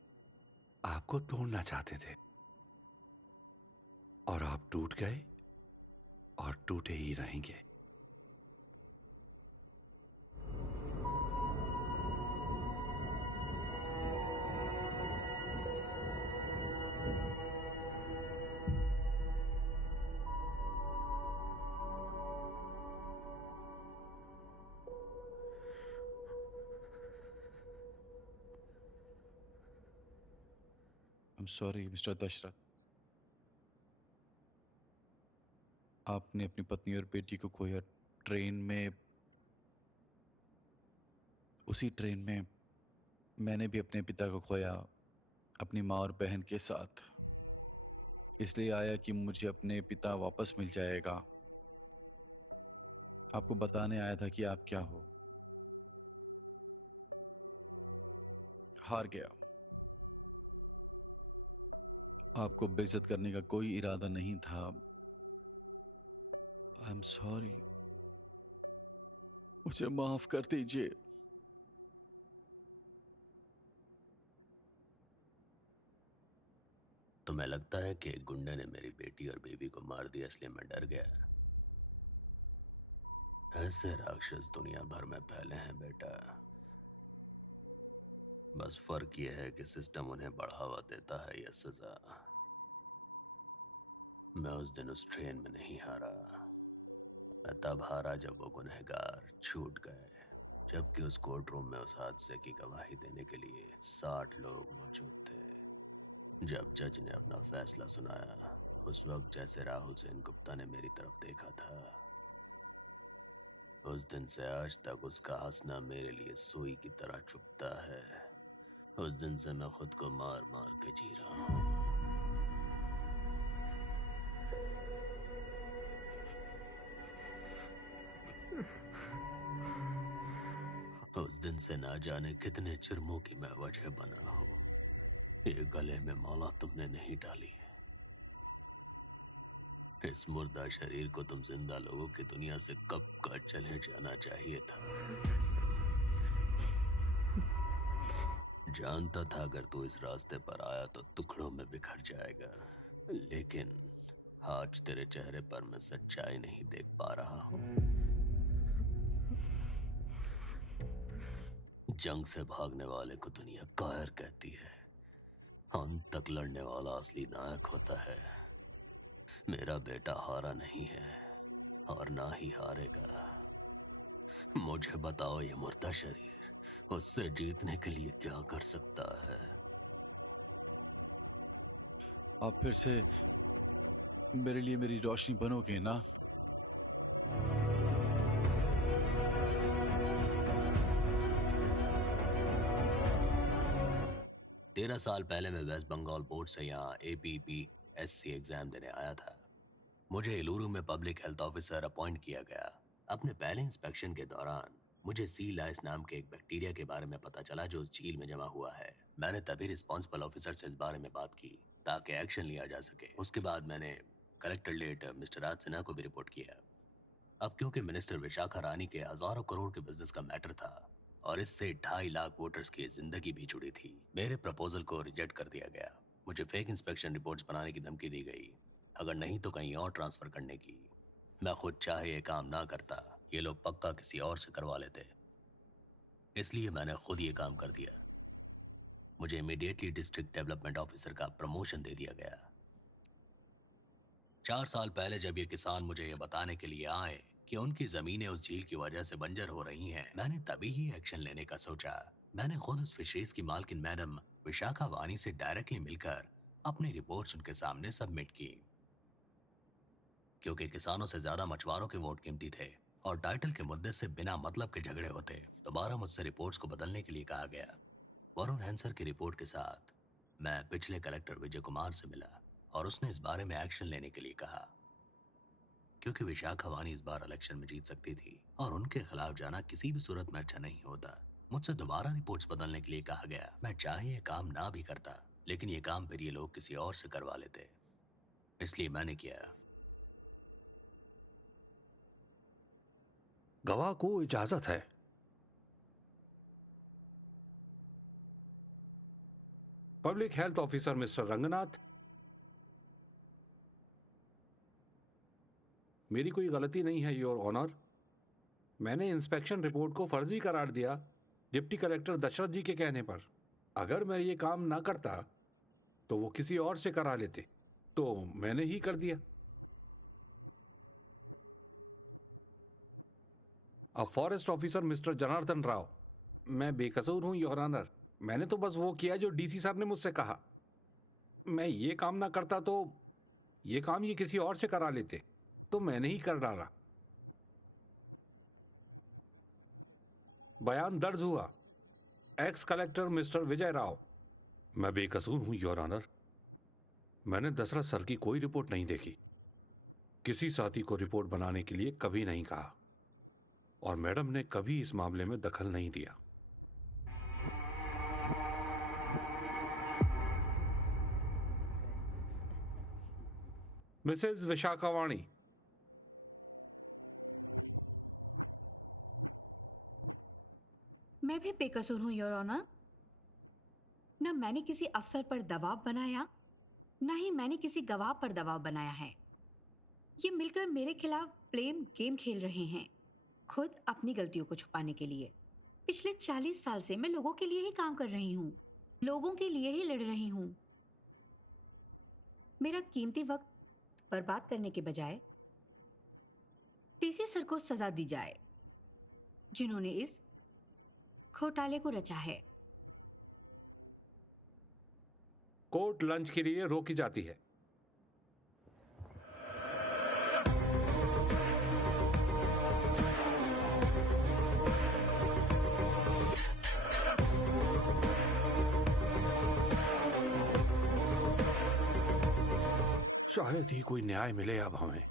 आपको तोड़ना चाहते थे और आप टूट गए और टूटे ही रहेंगे। I'm sorry, mister Dasharath. आपने अपनी पत्नी और बेटी को खोया ट्रेन में। उसी ट्रेन में मैंने भी अपने पिता को खोया अपनी माँ और बहन के साथ। इसलिए आया कि मुझे अपने पिता वापस मिल जाएगा। आपको बताने आया था कि आप क्या हो। हार गया। आपको बेइज्जत करने का कोई इरादा नहीं था। आई एम सॉरी, मुझे माफ कर दीजिए। तुम्हें लगता है कि एक गुंडे ने मेरी बेटी और बेबी को मार दिया इसलिए मैं डर गया? ऐसे राक्षस दुनिया भर में फैले हैं बेटा। बस फर्क यह है कि सिस्टम उन्हें बढ़ावा देता है या सजा। मैं उस दिन उस ट्रेन में नहीं हारा। मैं तब हारा जब वो गुनहगार छूट गए, जबकि उस कोर्ट रूम में उस हादसे की गवाही देने के लिए 60 लोग मौजूद थे। जब जज ने अपना फैसला सुनाया, उस वक्त जैसे राहुल सेन गुप्ता ने मेरी तरफ देखा था, उस दिन से आज तक उसका हंसना मेरे लिए सुई की तरह चुभता है। उस दिन से मैं खुद को मार मार के जी रहा हूँ। उस दिन से ना जाने कितने जुर्मों की मैं वजह बना हूँ। ये गले में माला तुमने नहीं डाली है। इस मुर्दा शरीर को तुम जिंदा लोगों की दुनिया से कब का चले जाना चाहिए था। जानता था अगर तू इस रास्ते पर आया तो टुकड़ों में बिखर जाएगा, लेकिन आज तेरे चेहरे पर मैं सच्चाई नहीं देख पा रहा हूँ। जंग से भागने वाले को दुनिया कायर कहती है, अंत तक लड़ने वाला असली नायक होता है। मेरा बेटा हारा नहीं है और ना ही हारेगा। मुझे बताओ, ये मुर्दा शरीर उससे जीतने के लिए क्या कर सकता है? आप फिर से मेरे लिए मेरी रोशनी बनोगे ना? 13 साल पहले मैं वेस्ट बंगाल बोर्ड से यहाँ APPSC एग्जाम देने आया था। मुझे इलूरू में पब्लिक हेल्थ ऑफिसर अपॉइंट किया गया। अपने पहले इंस्पेक्शन के दौरान मुझे सी लाइस नाम के एक बैक्टीरिया के बारे में पता चला जो उस झील में जमा हुआ है। मैंने तभी रिस्पॉन्सिबल ऑफिसर से इस बारे में बात की ताकि एक्शन लिया जा सके। उसके बाद मैंने कलेक्टर लेट मिस्टर राज सिन्हा को भी रिपोर्ट किया। अब क्योंकि मिनिस्टर विशाखा रानी के हजारों करोड़ के बिजनेस का मैटर था और इससे 2.5 लाख वोटर्स की जिंदगी भी जुड़ी थी, मेरे प्रपोजल को रिजेक्ट कर दिया गया। मुझे फेक इंस्पेक्शन रिपोर्ट्स बनाने की धमकी दी गई, अगर नहीं तो कहीं और ट्रांसफर करने की। मैं खुद चाहे ये काम ना करता, ये लोग पक्का किसी और से करवा लेते, इसलिए मैंने खुद ये काम कर दिया। मुझे इमीडिएटली डिस्ट्रिक्ट डेवलपमेंट ऑफिसर का प्रमोशन दे दिया गया। 4 साल पहले जब ये किसान मुझे ये बताने के लिए आए कि उनकी जमीनें उस झील की वजह से बंजर हो रही हैं, मैंने तभी ही एक्शन लेने का सोचा। मैंने खुद उस फिशरीज की मालकिन मैडम विशाखा वानी से डायरेक्टली मिलकर अपनी रिपोर्ट्स उनके सामने सबमिट की। क्योंकि किसानों से ज्यादा मछुआरों के वोट कीमती थे और टाइटल के मुद्दे से बिना मतलब के झगड़े होते, दोबारा मुझसे रिपोर्ट्स को बदलने के लिए कहा गया। वरुण हैंसर की रिपोर्ट के साथ मैं पिछले कलेक्टर विजय कुमार से मिला और उसने इस बारे में एक्शन लेने के लिए कहा। क्योंकि विशाखा वानी इस बार इलेक्शन में जीत सकती थी और उनके खिलाफ जाना किसी भी सूरत में अच्छा नहीं होता। मुझसे दोबारा रिपोर्ट्स बदलने के लिए कहा गया। मैं चाहे ये काम ना भी करता, लेकिन ये काम फिर ये लोग किसी और से करवा लेते, इसलिए मैंने किया। गवाह को इजाजत है। Public health officer mister Ranganath, मेरी कोई गलती नहीं है योर ऑनर। मैंने इंस्पेक्शन रिपोर्ट को फर्जी करार दिया डिप्टी कलेक्टर दशरथ जी के कहने पर। अगर मैं ये काम ना करता तो वो किसी और से करा लेते, तो मैंने ही कर दिया। अब forest officer mister Janardan Rao, मैं बेकसूर हूं योर ऑनर। मैंने तो बस वो किया जो डीसी साहब ने मुझसे कहा। मैं ये काम ना करता तो ये काम ये किसी और से करा लेते, तो मैंने ही कर डाला। बयान दर्ज हुआ। एक्स कलेक्टर मिस्टर विजय राव। मैं बेकसूर हूं योर ऑनर। मैंने दशरथ सर की कोई रिपोर्ट नहीं देखी, किसी साथी को रिपोर्ट बनाने के लिए कभी नहीं कहा, और मैडम ने कभी इस मामले में दखल नहीं दिया। मिसेज विशाखा वाणी, मैं भी बेकसूर हूं योर ऑनर। न मैंने किसी अफसर पर दबाव बनाया, न ही मैंने किसी गवाह पर दबाव बनाया है। ये मिलकर मेरे खिलाफ ब्लेम गेम खेल रहे हैं, खुद अपनी गलतियों को छुपाने के लिए। पिछले 40 साल से मैं लोगों के लिए ही काम कर रही हूँ, लोगों के लिए ही लड़ रही हूँ। मेरा कीमती वक्त बर्बाद करने के बजाय टीसी सर को सजा दी जाए, जिन्होंने इस घोटाले को रचा है। कोर्ट लंच के लिए रोकी जाती है। शायद ही कोई न्याय मिले अब हमें।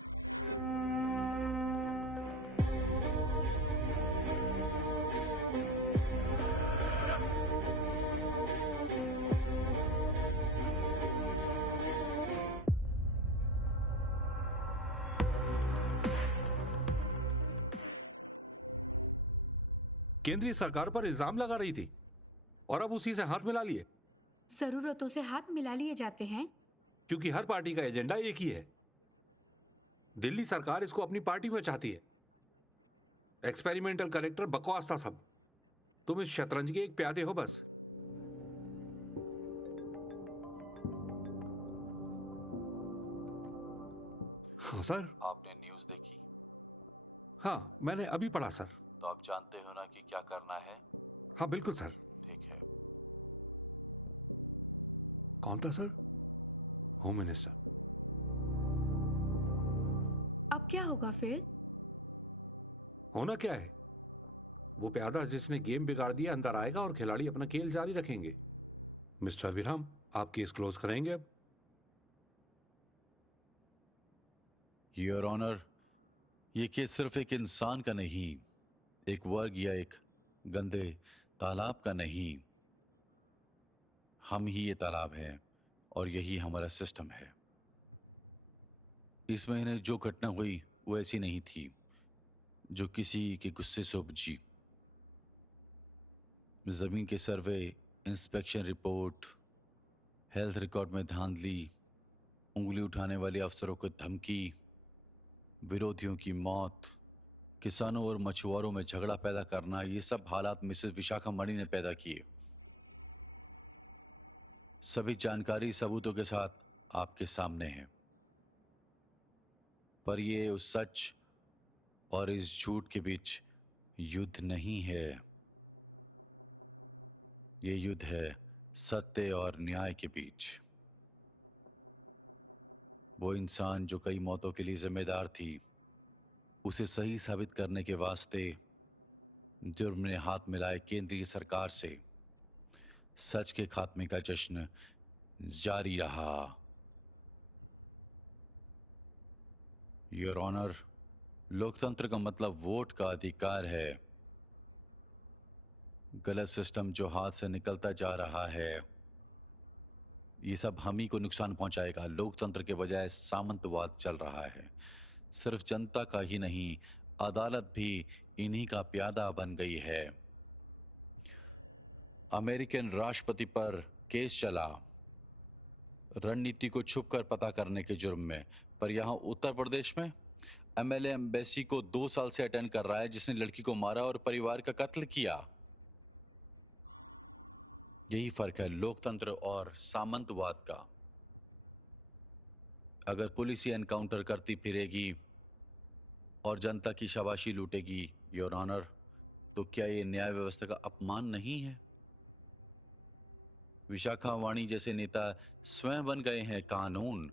केंद्रीय सरकार पर इल्जाम लगा रही थी और अब उसी से हाथ मिला लिए। जरूरतों से हाथ मिला लिए जाते हैं, क्योंकि हर पार्टी का एजेंडा एक ही है। दिल्ली सरकार इसको अपनी पार्टी में चाहती है। एक्सपेरिमेंटल कलेक्टर बकवास था सब। तुम इस शतरंज के एक प्यादे हो बस। हाँ सर। आपने न्यूज़ देखी? हाँ, मैंने अभी पढ़ा सर। तो आप जानते हो ना कि क्या करना है? हाँ बिल्कुल सर। ठीक है। कौन था सर? Home minister. अब क्या होगा फिर? होना क्या है? वो प्यादा जिसने गेम बिगाड़ दिया अंदर आएगा और खिलाड़ी अपना खेल जारी रखेंगे। मिस्टर अभिराम, आप केस क्लोज करेंगे अब? योर ऑनर, ये केस सिर्फ एक इंसान का नहीं, एक वर्ग या एक गंदे तालाब का नहीं। हम ही ये तालाब हैं और यही हमारा सिस्टम है। इस महीने जो घटना हुई वो ऐसी नहीं थी जो किसी के गुस्से से उपजी। जमीन के सर्वे, इंस्पेक्शन रिपोर्ट, हेल्थ रिकॉर्ड में धांधली, उंगली उठाने वाले अफसरों को धमकी, विरोधियों की मौत, किसानों और मछुआरों में झगड़ा पैदा करना, ये सब हालात मिसेस विशाखा मणि ने पैदा किए। सभी जानकारी सबूतों के साथ आपके सामने है। पर ये उस सच और इस झूठ के बीच युद्ध नहीं है। ये युद्ध है सत्य और न्याय के बीच। वो इंसान जो कई मौतों के लिए जिम्मेदार थी, उसे सही साबित करने के वास्ते जुर्म ने हाथ मिलाए केंद्रीय सरकार से। सच के खात्मे का जश्न जारी रहा। योर ऑनर, लोकतंत्र का मतलब वोट का अधिकार है। गलत सिस्टम जो हाथ से निकलता जा रहा है, ये सब हम ही को नुकसान पहुंचाएगा। लोकतंत्र के बजाय सामंतवाद चल रहा है। सिर्फ जनता का ही नहीं, अदालत भी इन्हीं का प्यादा बन गई है। अमेरिकन राष्ट्रपति पर केस चला रणनीति को छुपकर पता करने के जुर्म में, पर यहां उत्तर प्रदेश में एमएलए एम्बेसी को 2 साल से अटेंड कर रहा है, जिसने लड़की को मारा और परिवार का कत्ल किया। यही फर्क है लोकतंत्र और सामंतवाद का। अगर पुलिस ही एनकाउंटर करती फिरेगी और जनता की शाबाशी लूटेगी, योर ऑनर, तो क्या ये न्याय व्यवस्था का अपमान नहीं है? विशाखा वाणी जैसे नेता स्वयं बन गए हैं कानून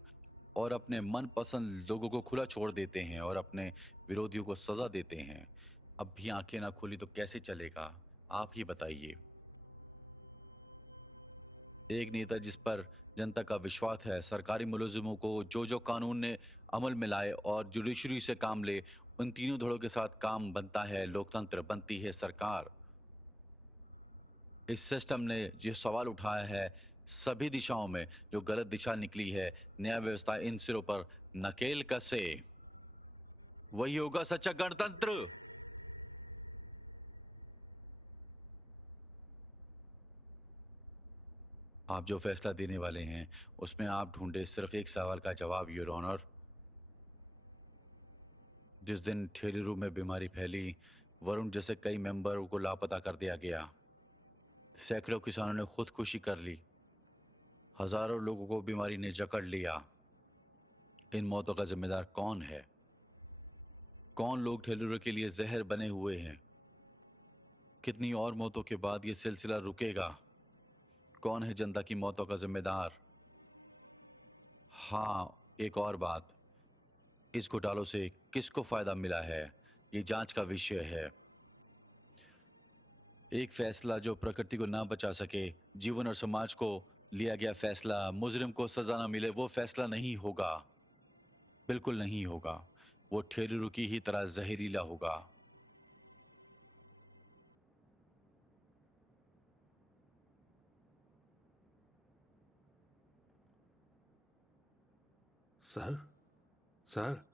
और अपने मनपसंद लोगों को खुला छोड़ देते हैं और अपने विरोधियों को सजा देते हैं। अब भी आंखें ना खोली तो कैसे चलेगा? आप ही बताइए। एक नेता जिस पर जनता का विश्वास है, सरकारी मुलाजिमों को जो कानून ने अमल में लाए और जुडिशरी से काम ले, उन तीनों धड़ों के साथ काम बनता है लोकतंत्र, बनती है सरकार। इस सिस्टम ने जो सवाल उठाया है सभी दिशाओं में, जो गलत दिशा निकली है, न्याय व्यवस्था इन सिरों पर नकेल कसे, वही होगा सच्चा गणतंत्र। आप जो फैसला देने वाले हैं उसमें आप ढूंढे सिर्फ एक सवाल का जवाब, योर ऑनर। जिस दिन ठेलेरू में बीमारी फैली, वरुण जैसे कई मेंबरों को लापता कर दिया गया। सैकड़ों किसानों ने खुदकुशी कर ली। हजारों लोगों को बीमारी ने जकड़ लिया। इन मौतों का जिम्मेदार कौन है? कौन लोग ठेलेरू के लिए जहर बने हुए हैं? कितनी और मौतों के बाद ये सिलसिला रुकेगा? कौन है जनता की मौतों का जिम्मेदार? हाँ, एक और बात, इस घोटालों से किसको फायदा मिला है, ये जांच का विषय है। एक फैसला जो प्रकृति को ना बचा सके, जीवन और समाज को लिया गया फैसला, मुजरिम को सजा ना मिले, वो फैसला नहीं होगा, बिल्कुल नहीं होगा। वो ठेलेरू की ही तरह जहरीला होगा। सर, सर,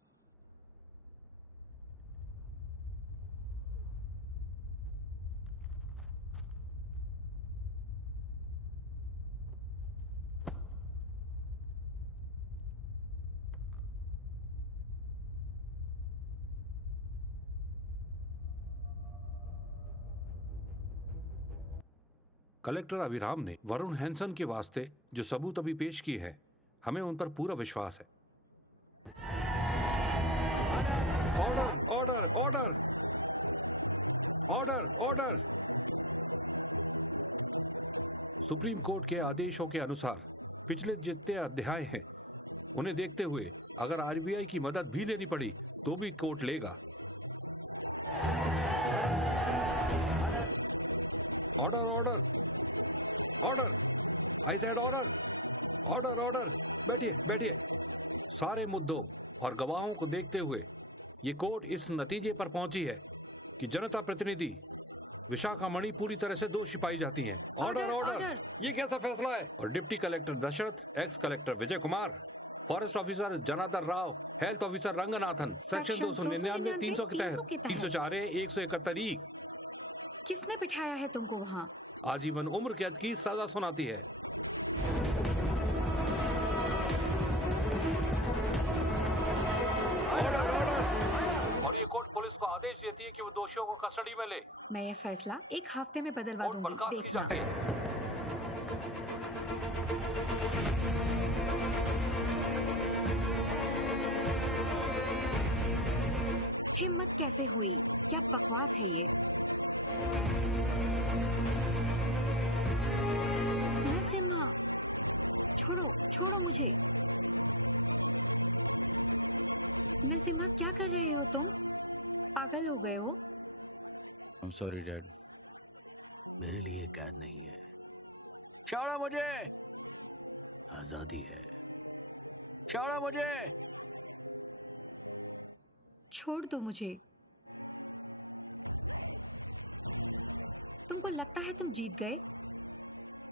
कलेक्टर अभिराम ने वरुण हैंसन के वास्ते जो सबूत अभी पेश किए हैं, हमें उन पर पूरा विश्वास है। Order, order, order, order, order. Supreme court के आदेशों के अनुसार पिछले जितने अध्याय हैं, उन्हें देखते हुए अगर आरबीआई की मदद भी लेनी पड़ी तो भी कोर्ट लेगा। Order, order, order, I said order, order, order. बैठिए, बैठिए। सारे मुद्दों और गवाहों को देखते हुए ये कोर्ट इस नतीजे पर पहुंची है कि जनता प्रतिनिधि विशाखा मणि पूरी तरह से दोषी पाई जाती हैं। Order, order. ये कैसा फैसला है? और deputy collector Dasharath, ex collector Vijay Kumar, forest officer Janardhan Rao, health officer Ranganathan, section 299, 300 के तहत, 304 171 किसने बिठाया है तुमको वहाँ? आजीवन उम्र कैद की सजा सुनाती है। और ये कोर्ट पुलिस को आदेश देती है कि वो दोषियों को कस्टडी में ले। मैं ये फैसला 1 हफ्ते में बदलवा कोर्ट दूंगी, बर्खास्त की देखना। जाती है। हिम्मत कैसे हुई? क्या बकवास है ये? नरसिम्हा, छोड़ो, छोड़ो मुझे। नरसिम्हा, क्या कर रहे हो तुम? पागल हो गए हो? I'm sorry, Dad. मेरे लिए कैद नहीं है, छोड़ो मुझे। आजादी है, छोड़ो मुझे। छोड़ दो मुझे। तुमको लगता है तुम जीत गए?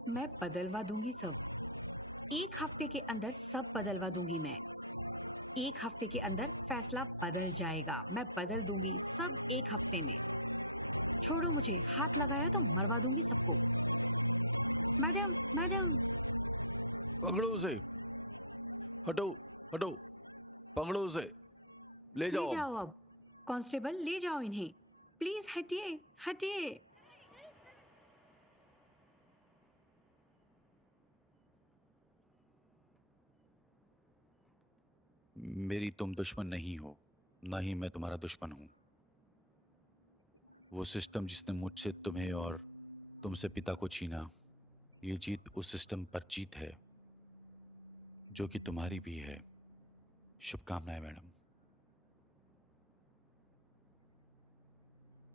मैं बदलवा दूंगी सब। 1 हफ्ते के अंदर सब बदलवा दूंगी मैं। 1 हफ्ते के अंदर फैसला बदल जाएगा। मैं बदल दूंगी सब 1 हफ्ते में। छोड़ो मुझे, हाथ लगाया तो मरवा दूंगी सबको। Madam, madam. पकड़ो उसे, हटो, हटो, पकड़ो उसे, ले ले जाओ। जाओ अब। कांस्टेबल, ले जाओ इन्हें। प्लीज हटिए, हटिए। मेरी तुम दुश्मन नहीं हो, ना ही मैं तुम्हारा दुश्मन हूं। वो सिस्टम जिसने मुझसे तुम्हें और तुमसे पिता को छीना, ये जीत उस सिस्टम पर जीत है जो कि तुम्हारी भी है। शुभकामनाएं मैडम।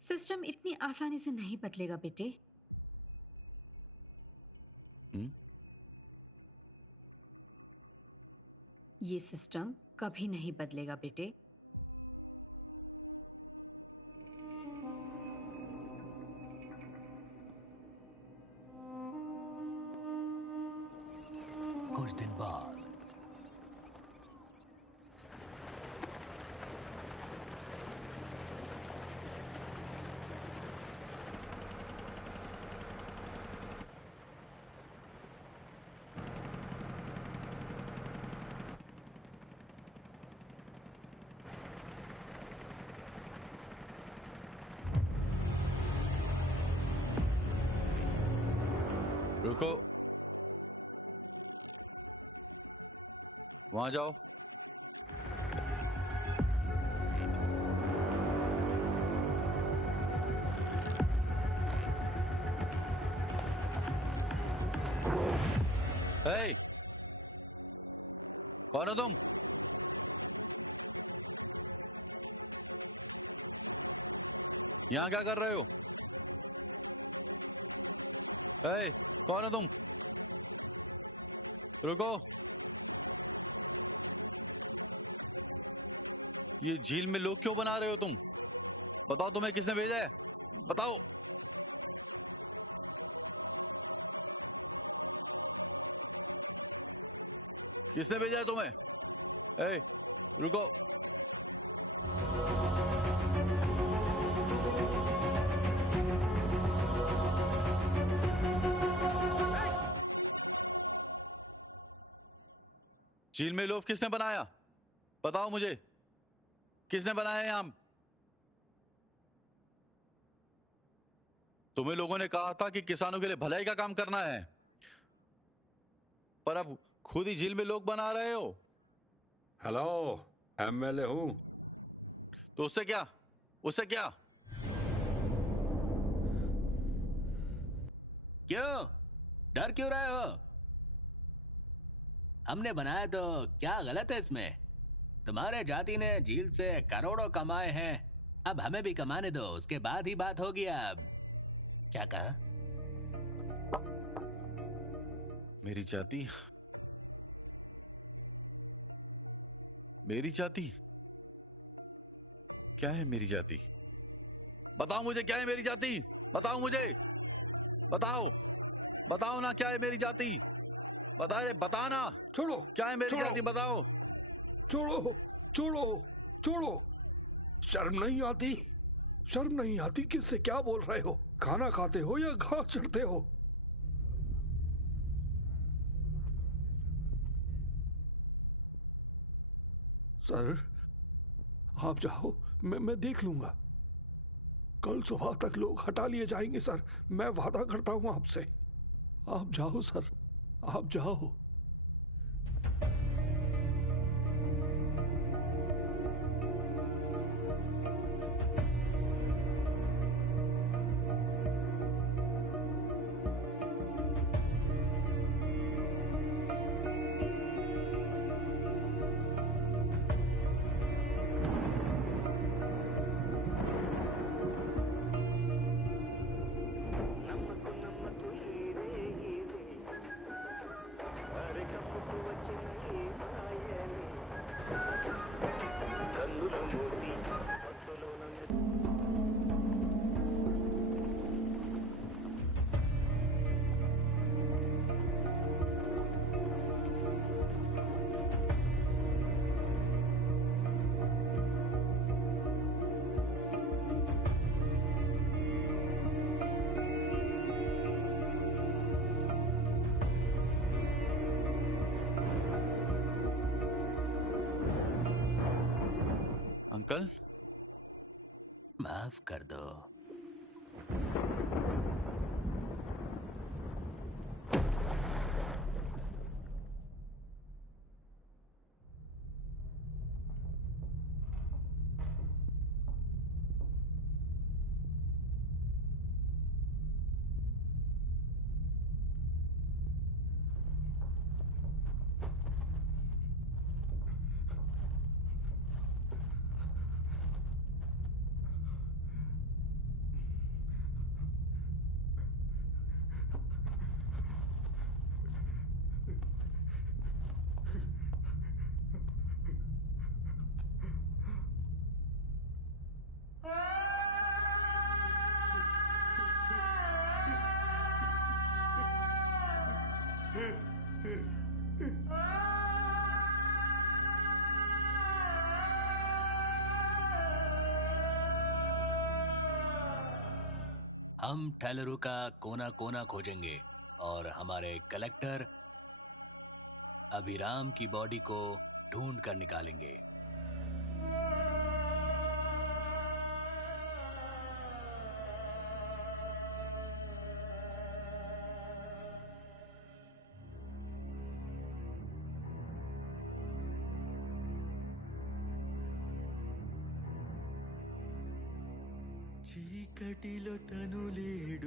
सिस्टम इतनी आसानी से नहीं बदलेगा बेटे। ये सिस्टम कभी नहीं बदलेगा बेटे। कुछ दिन बाद रुको, वहां जाओ। हे, कौन हो तुम? यहां क्या कर रहे हो? हे, कौन हो तुम? रुको। ये झील में लोग क्यों बना रहे हो तुम? बताओ, तुम्हें किसने भेजा है? बताओ। किसने भेजा है तुम्हें? ए, रुको। झील में लोग किसने बनाया? बताओ मुझे, किसने बनाया है? हम तुम्हें लोगों ने कहा था कि किसानों के लिए भलाई का काम करना है, पर अब खुद ही झील में लोग बना रहे हो। हेलो, एमएलए हूं। तो उससे क्या? उससे क्या? क्यों डर क्यों रहे हो? हमने बनाया तो क्या गलत है इसमें? तुम्हारे जाति ने झील से करोड़ों कमाए हैं, अब हमें भी कमाने दो, उसके बाद ही बात होगी। अब क्या कहा? मेरी जाति, मेरी जाति क्या है? मेरी जाति बताओ मुझे, क्या है मेरी जाति? बताओ मुझे, बताओ, बताओ ना, क्या है मेरी जाति? बता रे, बता ना, छोड़ो, क्या है मेरी छोड़ो। जाति? बताओ। छोड़ो, छोड़ो, छोड़ो। शर्म नहीं आती? शर्म नहीं आती? किससे क्या बोल रहे हो? खाना खाते हो या घास चढ़ते हो? सर, आप जाओ, मैं देख लूंगा। कल सुबह तक लोग हटा लिए जाएंगे सर, मैं वादा करता हूं आपसे। आप जाओ सर, आप जाओ। अंकल, माफ कर दो। हम टेलरू का कोना कोना खोजेंगे और हमारे कलेक्टर अभिराम की बॉडी को ढूंढ कर निकालेंगे। చీకటిలో తను లేడు